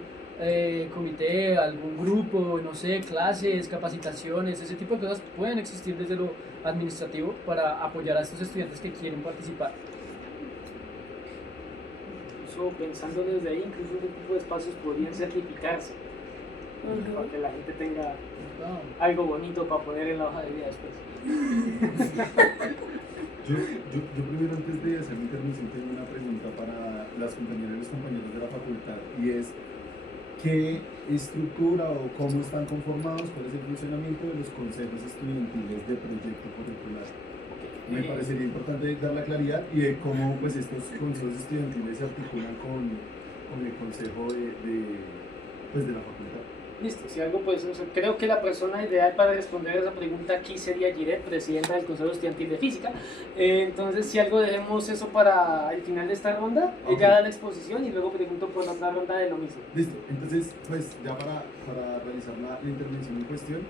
comité, algún grupo, no sé, clases, capacitaciones, ese tipo de cosas pueden existir desde lo administrativo para apoyar a estos estudiantes que quieren participar. incluso pensando desde ahí, incluso ese tipo de espacios podrían certificarse para que la gente tenga algo bonito para poner en la hoja de vida después. Yo primero, antes de hacer mi intervención, tengo una pregunta para las compañeras y los compañeros de la facultad, y es ¿qué estructura o cómo están conformados, cuál es el funcionamiento de los consejos estudiantiles de proyecto curricular? Me parecería importante dar la claridad y de cómo pues, estos consejos estudiantiles se articulan con el consejo pues, de la facultad. Listo, si algo pues, o sea, creo que la persona ideal para responder a esa pregunta aquí sería Giret, presidenta del Consejo Estudiantil de Física. Entonces, si algo dejemos eso para el final de esta ronda, ella da la exposición y luego pregunto por la otra ronda de lo mismo. Listo, entonces pues ya para realizar la intervención en cuestión,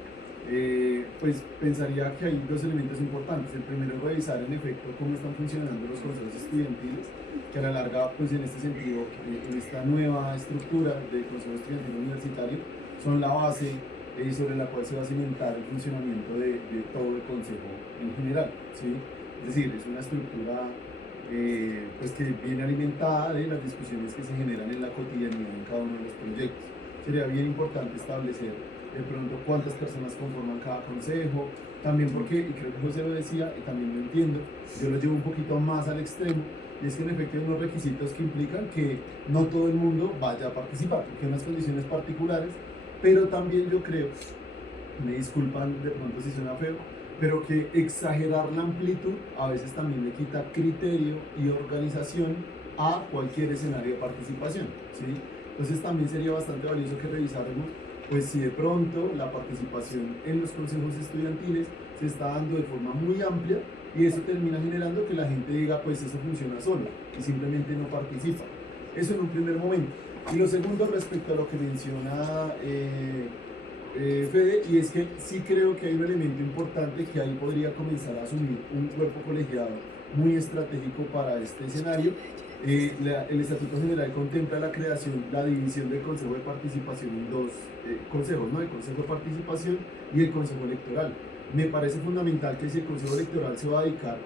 pues pensaría que hay dos elementos importantes. El primero es revisar en efecto cómo están funcionando los consejos estudiantiles, que a la larga pues en este sentido, en esta nueva estructura del Consejo Estudiantil Universitario, son la base sobre la cual se va a cimentar el funcionamiento de todo el consejo en general, ¿sí? Es decir, es una estructura pues que viene alimentada de las discusiones que se generan en la cotidianidad en cada uno de los proyectos. Sería bien importante establecer de pronto cuántas personas conforman cada consejo, también porque, y creo que José lo decía, y también lo entiendo, yo lo llevo un poquito más al extremo, y es que en efecto hay unos requisitos que implican que no todo el mundo vaya a participar, porque hay unas condiciones particulares, pero también yo creo, me disculpan de pronto si suena feo, pero que exagerar la amplitud a veces también le quita criterio y organización a cualquier escenario de participación, ¿sí? Entonces también sería bastante valioso que revisáramos pues si de pronto la participación en los consejos estudiantiles se está dando de forma muy amplia y eso termina generando que la gente diga pues eso funciona solo y simplemente no participa. Eso en un primer momento. Y lo segundo respecto a lo que menciona Fede, y es que sí creo que hay un elemento importante que ahí podría comenzar a asumir un cuerpo colegiado muy estratégico para este escenario. El Estatuto General contempla la creación, la división del Consejo de Participación en dos consejos, ¿no? El Consejo de Participación y el Consejo Electoral. Me parece fundamental que si el Consejo Electoral se va a dedicar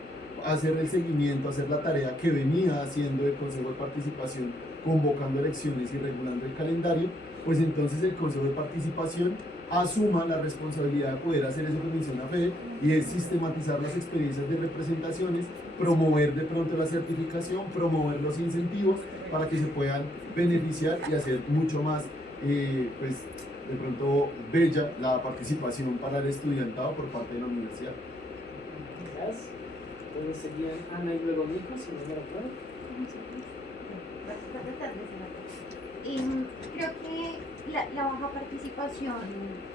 a hacer el seguimiento, a hacer la tarea que venía haciendo el Consejo de Participación, convocando elecciones y regulando el calendario, pues entonces el Consejo de Participación asuma la responsabilidad de poder hacer eso que menciona Fede, y es sistematizar las experiencias de representaciones, promover de pronto la certificación, promover los incentivos para que se puedan beneficiar y hacer mucho más, pues de pronto bella la participación para el estudiantado por parte de la universidad. Gracias. Entonces serían Ana y luego Nico, si no me recuerdo. Buenas tardes, creo que la baja participación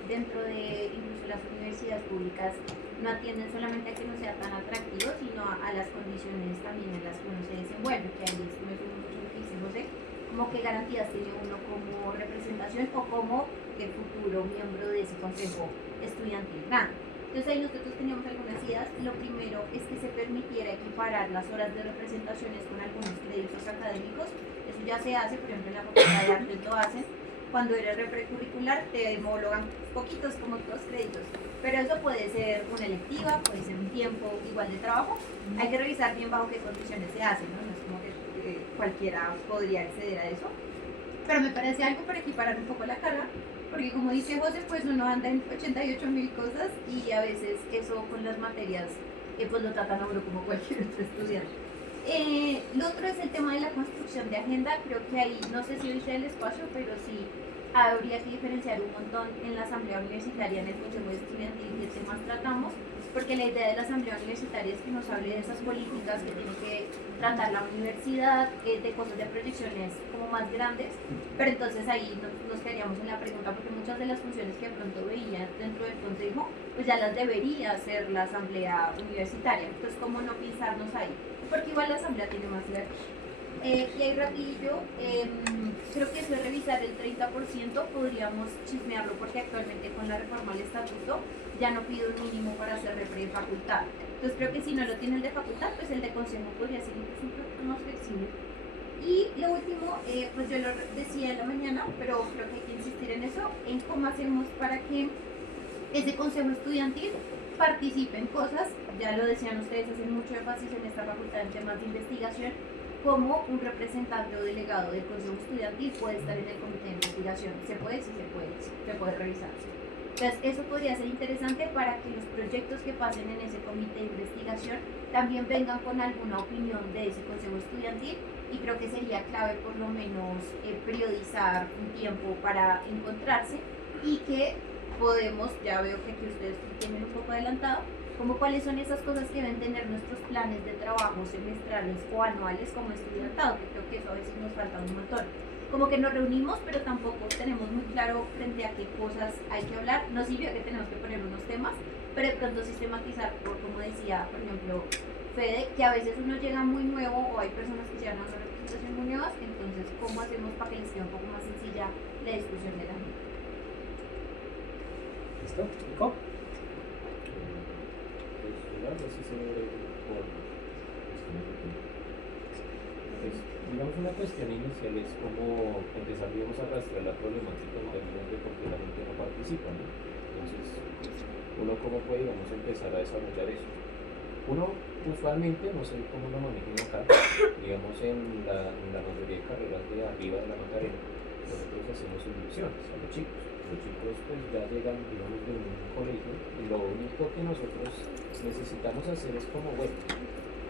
dentro de incluso las universidades públicas no atienden solamente a que no sea tan atractivo, sino a las condiciones también en las que uno se desenvuelve, que ahí me sumo mucho lo que dice José, como qué garantías tiene uno como representación o como el futuro miembro de ese consejo estudiantil gana. Entonces ahí nosotros teníamos algunas ideas. Lo primero es que se permitiera equiparar las horas de representaciones con algunos créditos académicos. Eso ya se hace, por ejemplo en la Facultad de Artes lo hacen. Cuando eres reprecurricular te homologan poquitos, como 2 créditos. Pero eso puede ser una electiva, puede ser un tiempo igual de trabajo. Hay que revisar bien bajo qué condiciones se hacen, ¿no? No es como que cualquiera podría acceder a eso. Pero me parece algo para equiparar un poco la carga. Porque como dice José, pues uno anda en 88.000 cosas y a veces eso con las materias pues lo tratan a uno como cualquier otro estudiante. Lo otro es el tema de la construcción de agenda. Creo que ahí, no sé si hoy sea el espacio, pero sí habría que diferenciar un montón en la asamblea universitaria, en el consejo estudiantil, qué temas tratamos, porque la idea de la asamblea universitaria es que nos hable de esas políticas que tiene que tratar la universidad, de cosas de proyecciones como más grandes, pero entonces ahí nos quedaríamos en la pregunta, porque muchas de las funciones que de pronto veía dentro del consejo, pues ya las debería hacer la asamblea universitaria. Entonces, ¿cómo no pisarnos ahí? Porque igual la asamblea tiene más libertad. Y ahí rapidillo, creo que eso de revisar el 30% podríamos chismearlo, porque actualmente con la reforma al estatuto ya no pide un mínimo para ser repre de facultad. Entonces creo que si no lo tiene el de facultad, pues el de consejo podría ser incluso un poco más flexible. Y lo último, pues yo lo decía en la mañana, pero creo que hay que insistir en eso, en cómo hacemos para que ese consejo estudiantil participe en cosas, ya lo decían ustedes, hacen mucho énfasis en esta facultad en temas de investigación, como un representante o delegado del Consejo Estudiantil puede estar en el comité de investigación. ¿Se puede? Sí, se puede revisar. Entonces, eso podría ser interesante para que los proyectos que pasen en ese comité de investigación también vengan con alguna opinión de ese Consejo Estudiantil, y creo que sería clave por lo menos periodizar un tiempo para encontrarse, y que podemos, ya veo que aquí ustedes tienen un poco adelantado, como cuáles son esas cosas que deben tener nuestros planes de trabajo semestrales o anuales como estudiantado, que creo que eso a veces nos falta un montón. Como que nos reunimos, pero tampoco tenemos muy claro frente a qué cosas hay que hablar. Nos sirve que tenemos que poner unos temas, pero de pronto sistematizar, por, como decía, por ejemplo, Fede, que a veces uno llega muy nuevo o hay personas que llegan a una representación muy nuevas, entonces, ¿cómo hacemos para que les quede un poco más sencilla la discusión de la gente? ¿Listo? ¿Nico? Pues, digamos, una cuestión inicial es cómo empezar, digamos, a rastrear la problemática en términos de por qué la gente no participa, ¿no? Entonces, uno cómo puede, digamos, empezar a desarrollar eso. Uno, usualmente, no sé cómo lo manejan acá, digamos, en la mayoría de carreras de arriba de la Macarena, nosotros hacemos inducciones a los chicos. Los chicos pues ya llegan, digamos, de un colegio, y lo único que nosotros necesitamos hacer es como, bueno,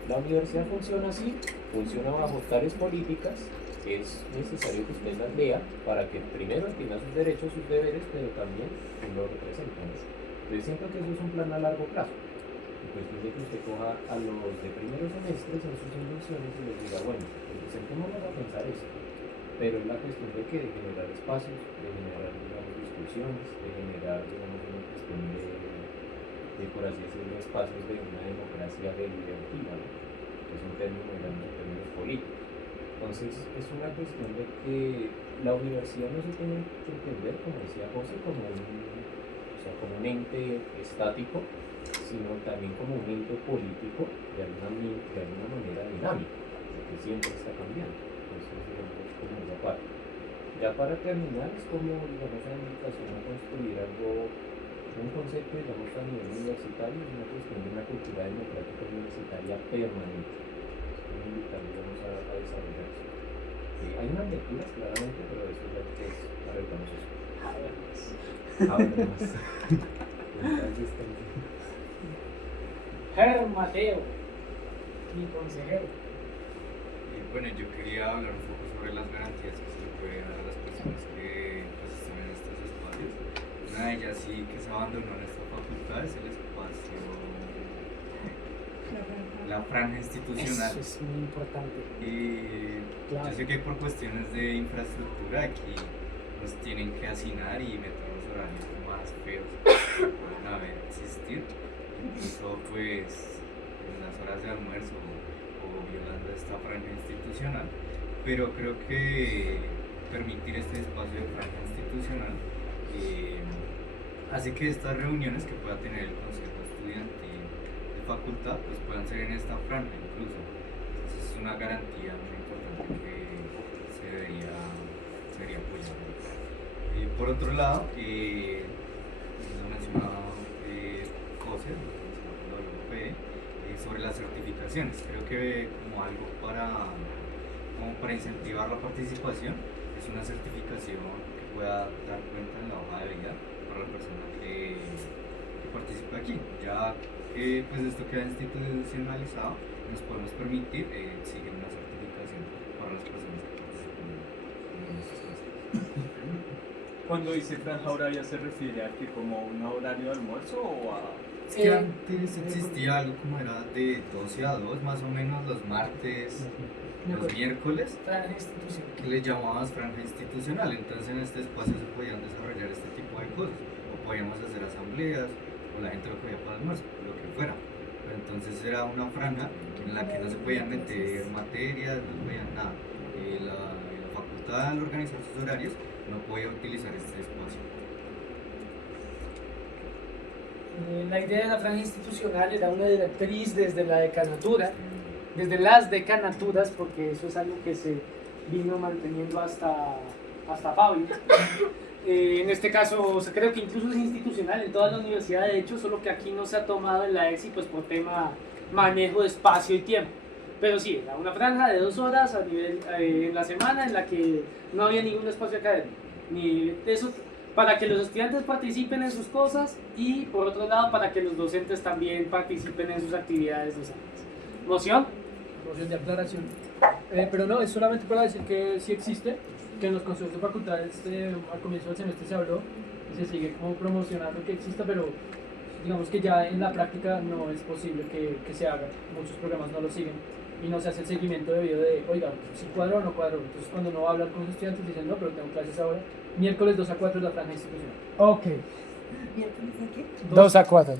la universidad funciona así, funciona bajo tales políticas, es necesario que usted las lea para que primero entienda sus derechos, sus deberes, pero también lo representan. Entonces siento que eso es un plan a largo plazo. En cuestión de que usted coja a los de primeros semestres en sus inducciones y les diga, bueno, pues sentémonos a pensar esto. Pero es la cuestión de que de generar espacios, de generar, digamos, discusiones, de generar, digamos, una cuestión de por así decirlo, espacios de una democracia deliberativa, ¿no? Que es un término, digamos, en términos políticos. Entonces, es una cuestión de que la universidad no se tiene que entender, como decía José, como un ente estático, sino también como un ente político de alguna manera dinámico, porque siempre está cambiando. Entonces, digamos, es como esa parte. Ya para terminar, es como, digamos, la invitación a construir algo, un concepto, digamos, a nivel universitario, es una cuestión de una cultura democrática universitaria permanente. Es como invitar, digamos, a desarrollar eso. Hay unas lecturas, claramente, pero eso ya es, arreglamos eso. A ver más. Entonces, Mateo, mi consejero. Bueno, yo quería hablar un poco sobre las garantías que se le puede dar a las personas que pues, están en estos espacios. Una de ellas sí que se abandonó en esta facultad es el espacio, la franja institucional. Eso es muy importante. Yo sé que por cuestiones de infraestructura aquí nos tienen que hacinar y meter los horarios más feos que puedan haber existir. Incluso pues en las horas de almuerzo o violando esta franja institucional, pero creo que permitir este espacio de franja institucional hace que estas reuniones que pueda tener el Consejo Estudiantil de facultad pues puedan ser en esta franja incluso. Entonces es una garantía muy importante que se debería apoyar. Por otro lado, lo mencionaba José, sobre las certificaciones. Creo que como algo para incentivar la participación es una certificación que pueda dar cuenta en la hoja de vida para la persona que participa aquí. Ya que pues esto queda institucionalizado, nos podemos permitir seguir una certificación para las personas que participan en estos casos. Cuando dice franja horaria, ¿se refiere a que como un horario de almuerzo o a...? Es que antes existía algo como era de 12 a 2, más o menos los martes, los miércoles, que le llamabas franja institucional. Entonces en este espacio se podían desarrollar este tipo de cosas, o podíamos hacer asambleas, o la gente lo cogía para el almuerzo, lo que fuera. Pero entonces era una franja en la que no se podían meter materias, no se podían nada. La facultad, al organizar sus horarios, no podía utilizar este espacio. La idea de la franja institucional era una directriz desde la decanatura, desde las decanaturas, porque eso es algo que se vino manteniendo hasta Fabio. En este caso, o sea, creo que incluso es institucional en toda la universidad, de hecho, solo que aquí no se ha tomado en la EXI pues por tema manejo de espacio y tiempo. Pero sí, era una franja de 2 horas a nivel, en la semana en la que no había ningún espacio académico. Ni eso, para que los estudiantes participen en sus cosas y por otro lado para que los docentes también participen en sus actividades docentes. ¿Moción? Moción de aclaración. Pero no, es solamente para decir que sí existe, que en los consejos de facultades al comienzo del semestre se habló y se sigue como promocionando que exista, pero digamos que ya en la práctica no es posible que se haga. Muchos programas no lo siguen y no se hace el seguimiento debido de, oiga, si cuadro o no cuadro. Entonces cuando no va a hablar con los estudiantes dicen, no, pero tengo clases ahora. Miércoles 2 a 4 es la franja institucional. Ok. ¿Miércoles a qué? 2 a 4.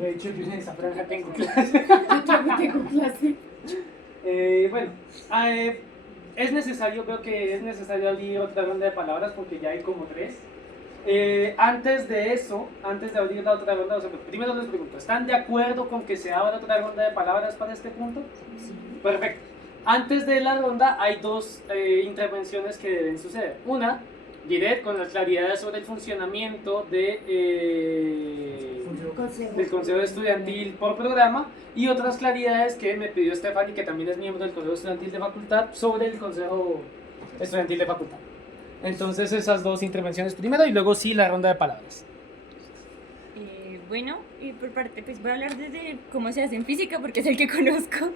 De hecho, yo en esa franja tengo clase. Yo también tengo clase. Bueno, es necesario, creo que es necesario abrir otra ronda de palabras porque ya hay como 3. Antes de eso, antes de abrir la otra ronda, o sea, primero les pregunto, ¿están de acuerdo con que se abra otra ronda de palabras para este punto? Sí. Perfecto. Antes de la ronda hay 2 intervenciones que deben suceder. Una, direct con las claridades sobre el funcionamiento del Consejo Estudiantil por programa y otras claridades que me pidió Stephanie, que también es miembro del Consejo Estudiantil de Facultad, sobre el Consejo Estudiantil de Facultad. Entonces esas 2 intervenciones primero y luego sí la ronda de palabras. Bueno, y por parte, pues voy a hablar desde cómo se hace en física porque es el que conozco.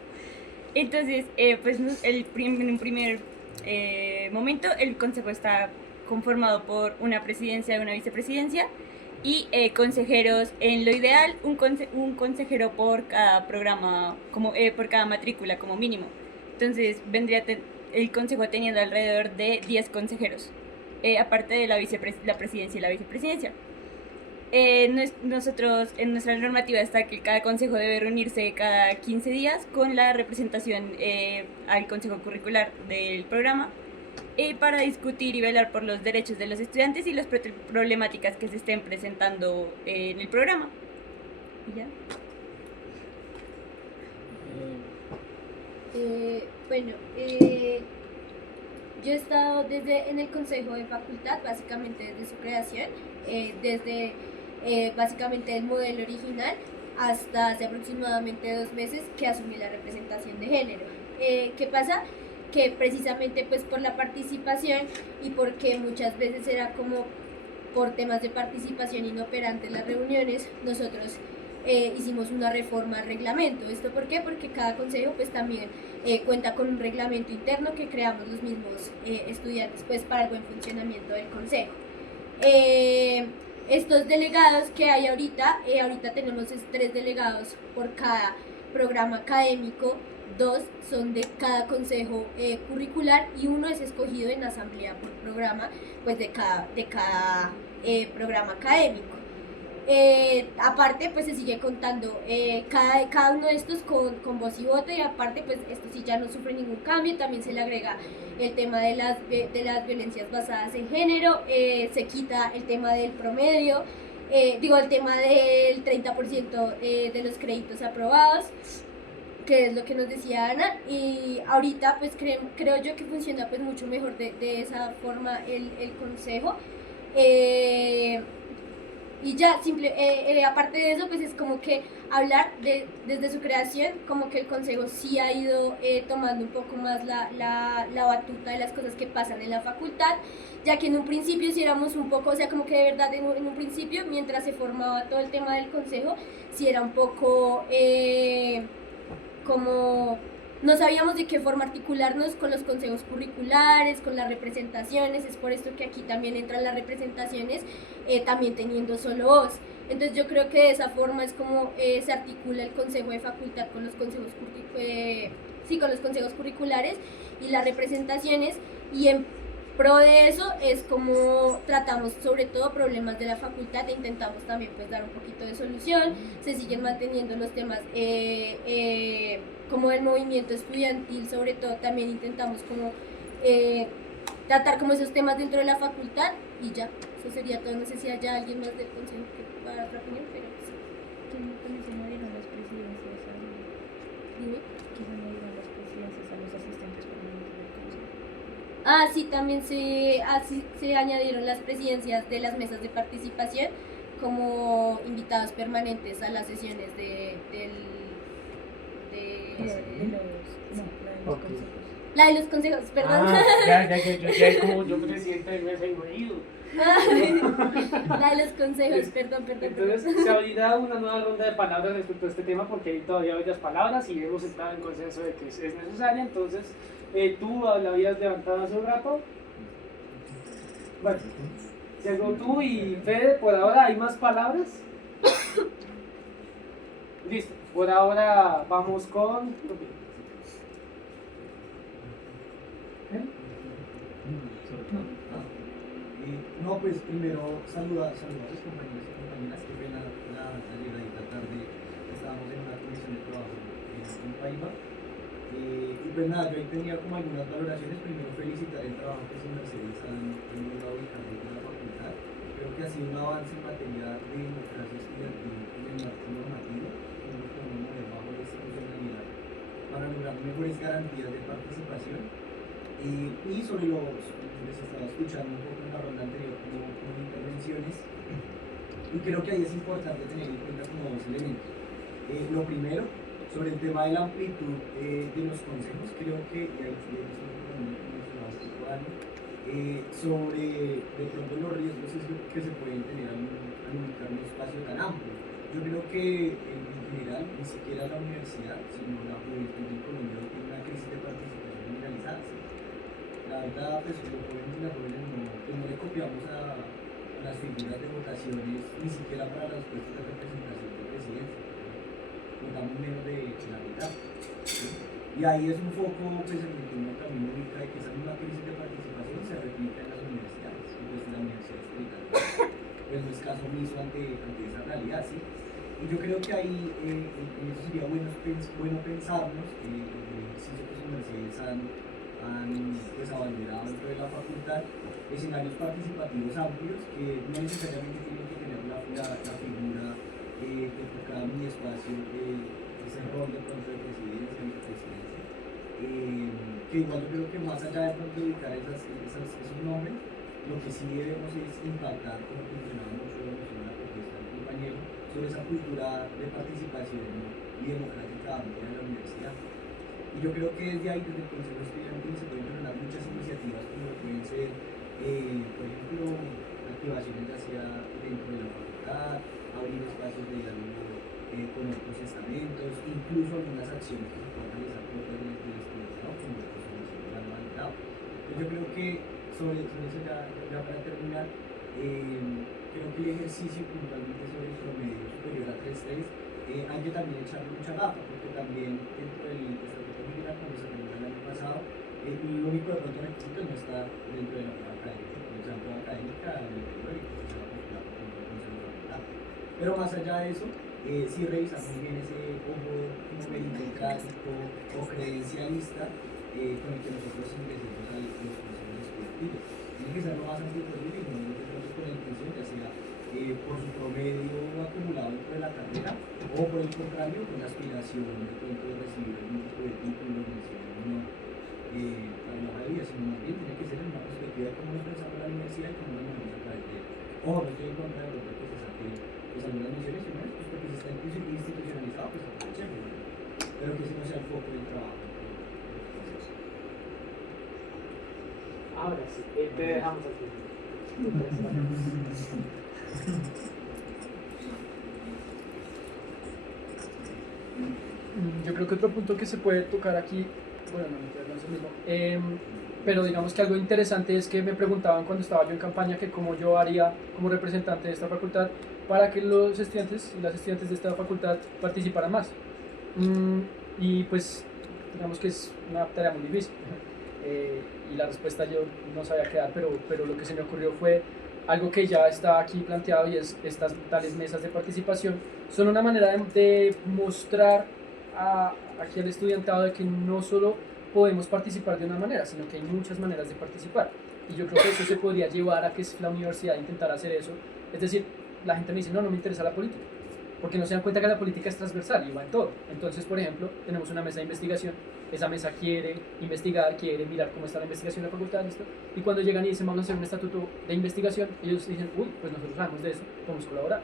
Entonces, pues en un primer momento el consejo está conformado por una presidencia y una vicepresidencia y consejeros, en lo ideal un consejero por cada programa, como, por cada matrícula como mínimo. Entonces vendría el consejo teniendo alrededor de 10 consejeros, aparte de la presidencia y la vicepresidencia. Nosotros, en nuestra normativa está que cada consejo debe reunirse cada 15 días con la representación al consejo curricular del programa para discutir y velar por los derechos de los estudiantes y las problemáticas que se estén presentando en el programa. ¿Y ya? Bueno, yo he estado en el consejo de facultad, básicamente desde su creación, desde básicamente el modelo original hasta hace aproximadamente 2 meses que asumí la representación de género. ¿Qué pasa? Que precisamente pues por la participación y porque muchas veces era como por temas de participación inoperante en las reuniones, nosotros hicimos una reforma al reglamento. ¿Esto por qué? Porque cada consejo pues también cuenta con un reglamento interno que creamos los mismos estudiantes pues para el buen funcionamiento del consejo. Estos delegados que hay ahorita tenemos 3 delegados por cada programa académico, 2 son de cada consejo curricular y 1 es escogido en asamblea por programa, pues de cada programa académico. Aparte pues se sigue contando cada uno de estos con voz y voto, y aparte pues esto sí ya no sufre ningún cambio. También se le agrega el tema de las violencias basadas en género, se quita el tema del promedio, el tema del 30% de los créditos aprobados, que es lo que nos decía Ana, y ahorita pues creo yo que funciona pues mucho mejor de esa forma el consejo. Y ya, aparte de eso, pues es como que hablar desde su creación, como que el consejo sí ha ido tomando un poco más la batuta de las cosas que pasan en la facultad, ya que en un principio sí éramos un poco, o sea, como que de verdad en un principio, mientras se formaba todo el tema del consejo, sí era un poco como no sabíamos de qué forma articularnos con los consejos curriculares, con las representaciones. Es por esto que aquí también entran las representaciones, también teniendo solo voz. Entonces yo creo que de esa forma es como se articula el consejo de facultad con los consejos curriculares y las representaciones, y en pro de eso es como tratamos sobre todo problemas de la facultad e intentamos también pues dar un poquito de solución. Se siguen manteniendo los temas como el movimiento estudiantil, sobre todo también intentamos como tratar como esos temas dentro de la facultad, y ya, eso sería todo. No sé si haya alguien más del consejo que pueda dar otra opinión, pero sí. ¿Quiénes se movieron las presidencias a los asistentes permanentes del consejo? Sí, también se añadieron las presidencias de las mesas de participación como invitados permanentes a las sesiones la de los consejos, perdón. Yo presidente de mesa y no he ido. La de los consejos, perdón. Entonces se abrirá una nueva ronda de palabras respecto a este tema porque hay todavía bellas palabras y hemos entrado en consenso de que es necesaria. Entonces, tú la habías levantado hace un rato. Bueno, según tú y Fede, por ahora hay más palabras. Listo, por ahora vamos con... No, pues primero saludar a los compañeros y compañeras, que ven la llegadita tarde, estábamos en una comisión de trabajo en Paiva, y pues nada, yo ahí tenía como algunas valoraciones. Primero felicitar el trabajo que su Mercedes han logrado ubicar desde la facultad. Creo que ha sido un avance en materia de democracia estudiantil y el marco normativo, que nos podemos mover bajo la institucionalidad para lograr mejores garantías de participación. Y sobre les estaba escuchando un poco en la ronda anterior como intervenciones, y creo que ahí es importante tener en cuenta como dos elementos. Lo primero, sobre el tema de la amplitud de los consejos, creo que, y ahí sobre de pronto los riesgos que se pueden tener al ubicar un espacio tan amplio. Yo creo que en general, ni siquiera la universidad, sino la juventud en Colombia tiene una crisis de participación generalizada. La verdad, pues los jóvenes y las jóvenes no le copiamos a las figuras de votaciones, ni siquiera para los puestos de representación de presidencia. Votamos menos de la mitad. ¿Sí? Y ahí es un foco pues, en el que uno también ubica de que esa misma crisis de participación se replica en las universidades. Y pues la universidad pues no es caso omiso ante esa realidad, ¿sí? Y yo creo que ahí en eso sería bueno pensarnos el ejercicio que sus universidades han pues, abanderado dentro de la facultad, escenarios participativos amplios que no necesariamente tienen que tener la figura que tocaba mi espacio, ese rol de pronto de presidencia, vicepresidencia, que igual yo creo que más allá de pronto ubicar esos nombres, lo que sí debemos es impactar, como mencionaba mucho la propuesta del compañero, sobre esa cultura de participación y democrática amplia de la universidad. Y yo creo que desde ahí, desde el Consejo Estudiantil, se pueden generar muchas iniciativas como lo pueden ser, por ejemplo, activaciones hacia dentro de la facultad, abrir espacios de diálogo con otros estamentos, incluso algunas acciones que se puedan realizar por parte del estudiantado, como lo que se ha validado. Yo creo que sobre eso ya para terminar, creo que el ejercicio puntualmente sobre el promedio superior a 3.3 hay que también echarle mucha gafa, porque también dentro del estatuto general, cuando se terminó el año pasado, lo único de pronto requisito no está dentro de la prueba académica, como sea prueba académica del interior y que se va a postular por el Consejo de Facultad. Pero más allá de eso, sí revisamos bien ese ojo como meritocrático o credencialista con el que nosotros ingresemos a los consejos estudiantiles. Tiene que ser lo más amplio posible y no de pronto con la intención, ya sea por su promedio acumulado dentro de la carrera o por el contrario con la aspiración de pronto de recibir algún tipo de título, mención no para la mayoría, sino más bien tiene que ser en una perspectiva de cómo nos pensamos la universidad y cómo nos movemos a través de ella. Ojo, no estoy en contra de que se saquen pues, algunas menciones, sino pues porque se está institucionalizado, pues aprovechemos, pero que ese no sea el foco del trabajo. Ahora sí, te dejamos aquí. Yo creo que otro punto que se puede tocar aquí, bueno, no es el mismo, pero digamos que algo interesante es que me preguntaban cuando estaba yo en campaña que cómo yo haría como representante de esta facultad para que los estudiantes y las estudiantes de esta facultad participaran más. Y pues digamos que es una tarea muy difícil. Y la respuesta yo no sabía qué dar, pero lo que se me ocurrió fue algo que ya está aquí planteado y es estas tales mesas de participación. Son una manera de mostrar aquí al estudiantado de que no solo podemos participar de una manera, sino que hay muchas maneras de participar. Y yo creo que eso se podría llevar a que la universidad intentara hacer eso. Es decir, la gente me dice, no me interesa la política. porque no se dan cuenta que la política es transversal y va en todo. Entonces, por ejemplo, tenemos una mesa de investigación, esa mesa quiere investigar, quiere mirar cómo está la investigación en la facultad, ¿listo? Y cuando llegan y dicen vamos a hacer un estatuto de investigación, ellos dicen, uy, pues nosotros sabemos de eso, podemos colaborar.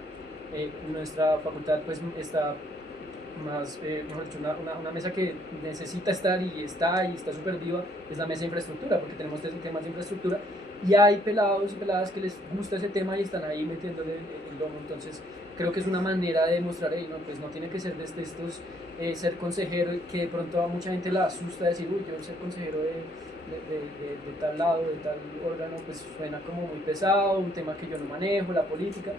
Nuestra facultad pues está más, mejor dicho, una mesa que necesita estar y está súper viva, es la mesa de infraestructura, porque tenemos temas de infraestructura y hay pelados y peladas que les gusta ese tema y están ahí metiéndole el lomo. Entonces creo que es una manera de demostrar, no, pues no tiene que ser desde estos, ser consejero, que de pronto a mucha gente la asusta decir, uy, yo ser consejero de tal lado, de tal órgano, pues suena como muy pesado, un tema que yo no manejo, la política,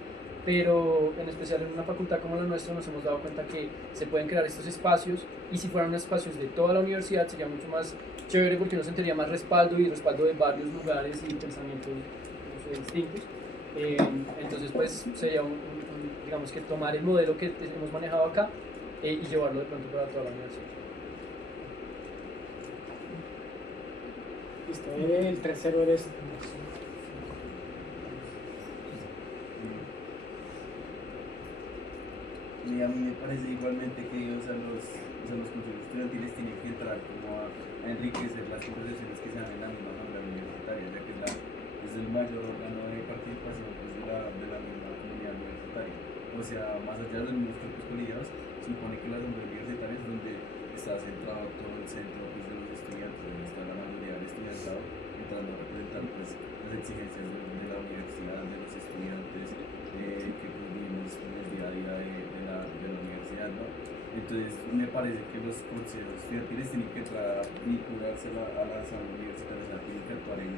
pero en especial en una facultad como la nuestra nos hemos dado cuenta que se pueden crear estos espacios, y si fueran espacios de toda la universidad sería mucho más chévere porque uno sentiría más respaldo y respaldo de varios lugares y pensamientos, no sé, distintos. Entonces pues sería digamos que tomar el modelo que hemos manejado acá y llevarlo de pronto para toda la universidad. Listo, el tercero eres. Y a mí me parece igualmente que los consejos estudiantiles tienen que entrar como a enriquecer las conversaciones que se dan en la misma asamblea universitaria, ya que es el mayor órgano de participación pues, de la misma comunidad universitaria. O sea, más allá de los mismos cuerpos colegiados, se supone que la asamblea universitaria es donde está centrado todo el centro pues, de los estudiantes, donde está la mayoría del estudiantado, tratando de representar pues, las exigencias de la universidad, de los estudiantes que pues, vivimos en el día a día de la universidad, ¿no? Entonces me parece que los consejos estudiantiles tienen que entrar a vincularse a la asamblea universitaria, o sea, tienen que actuar en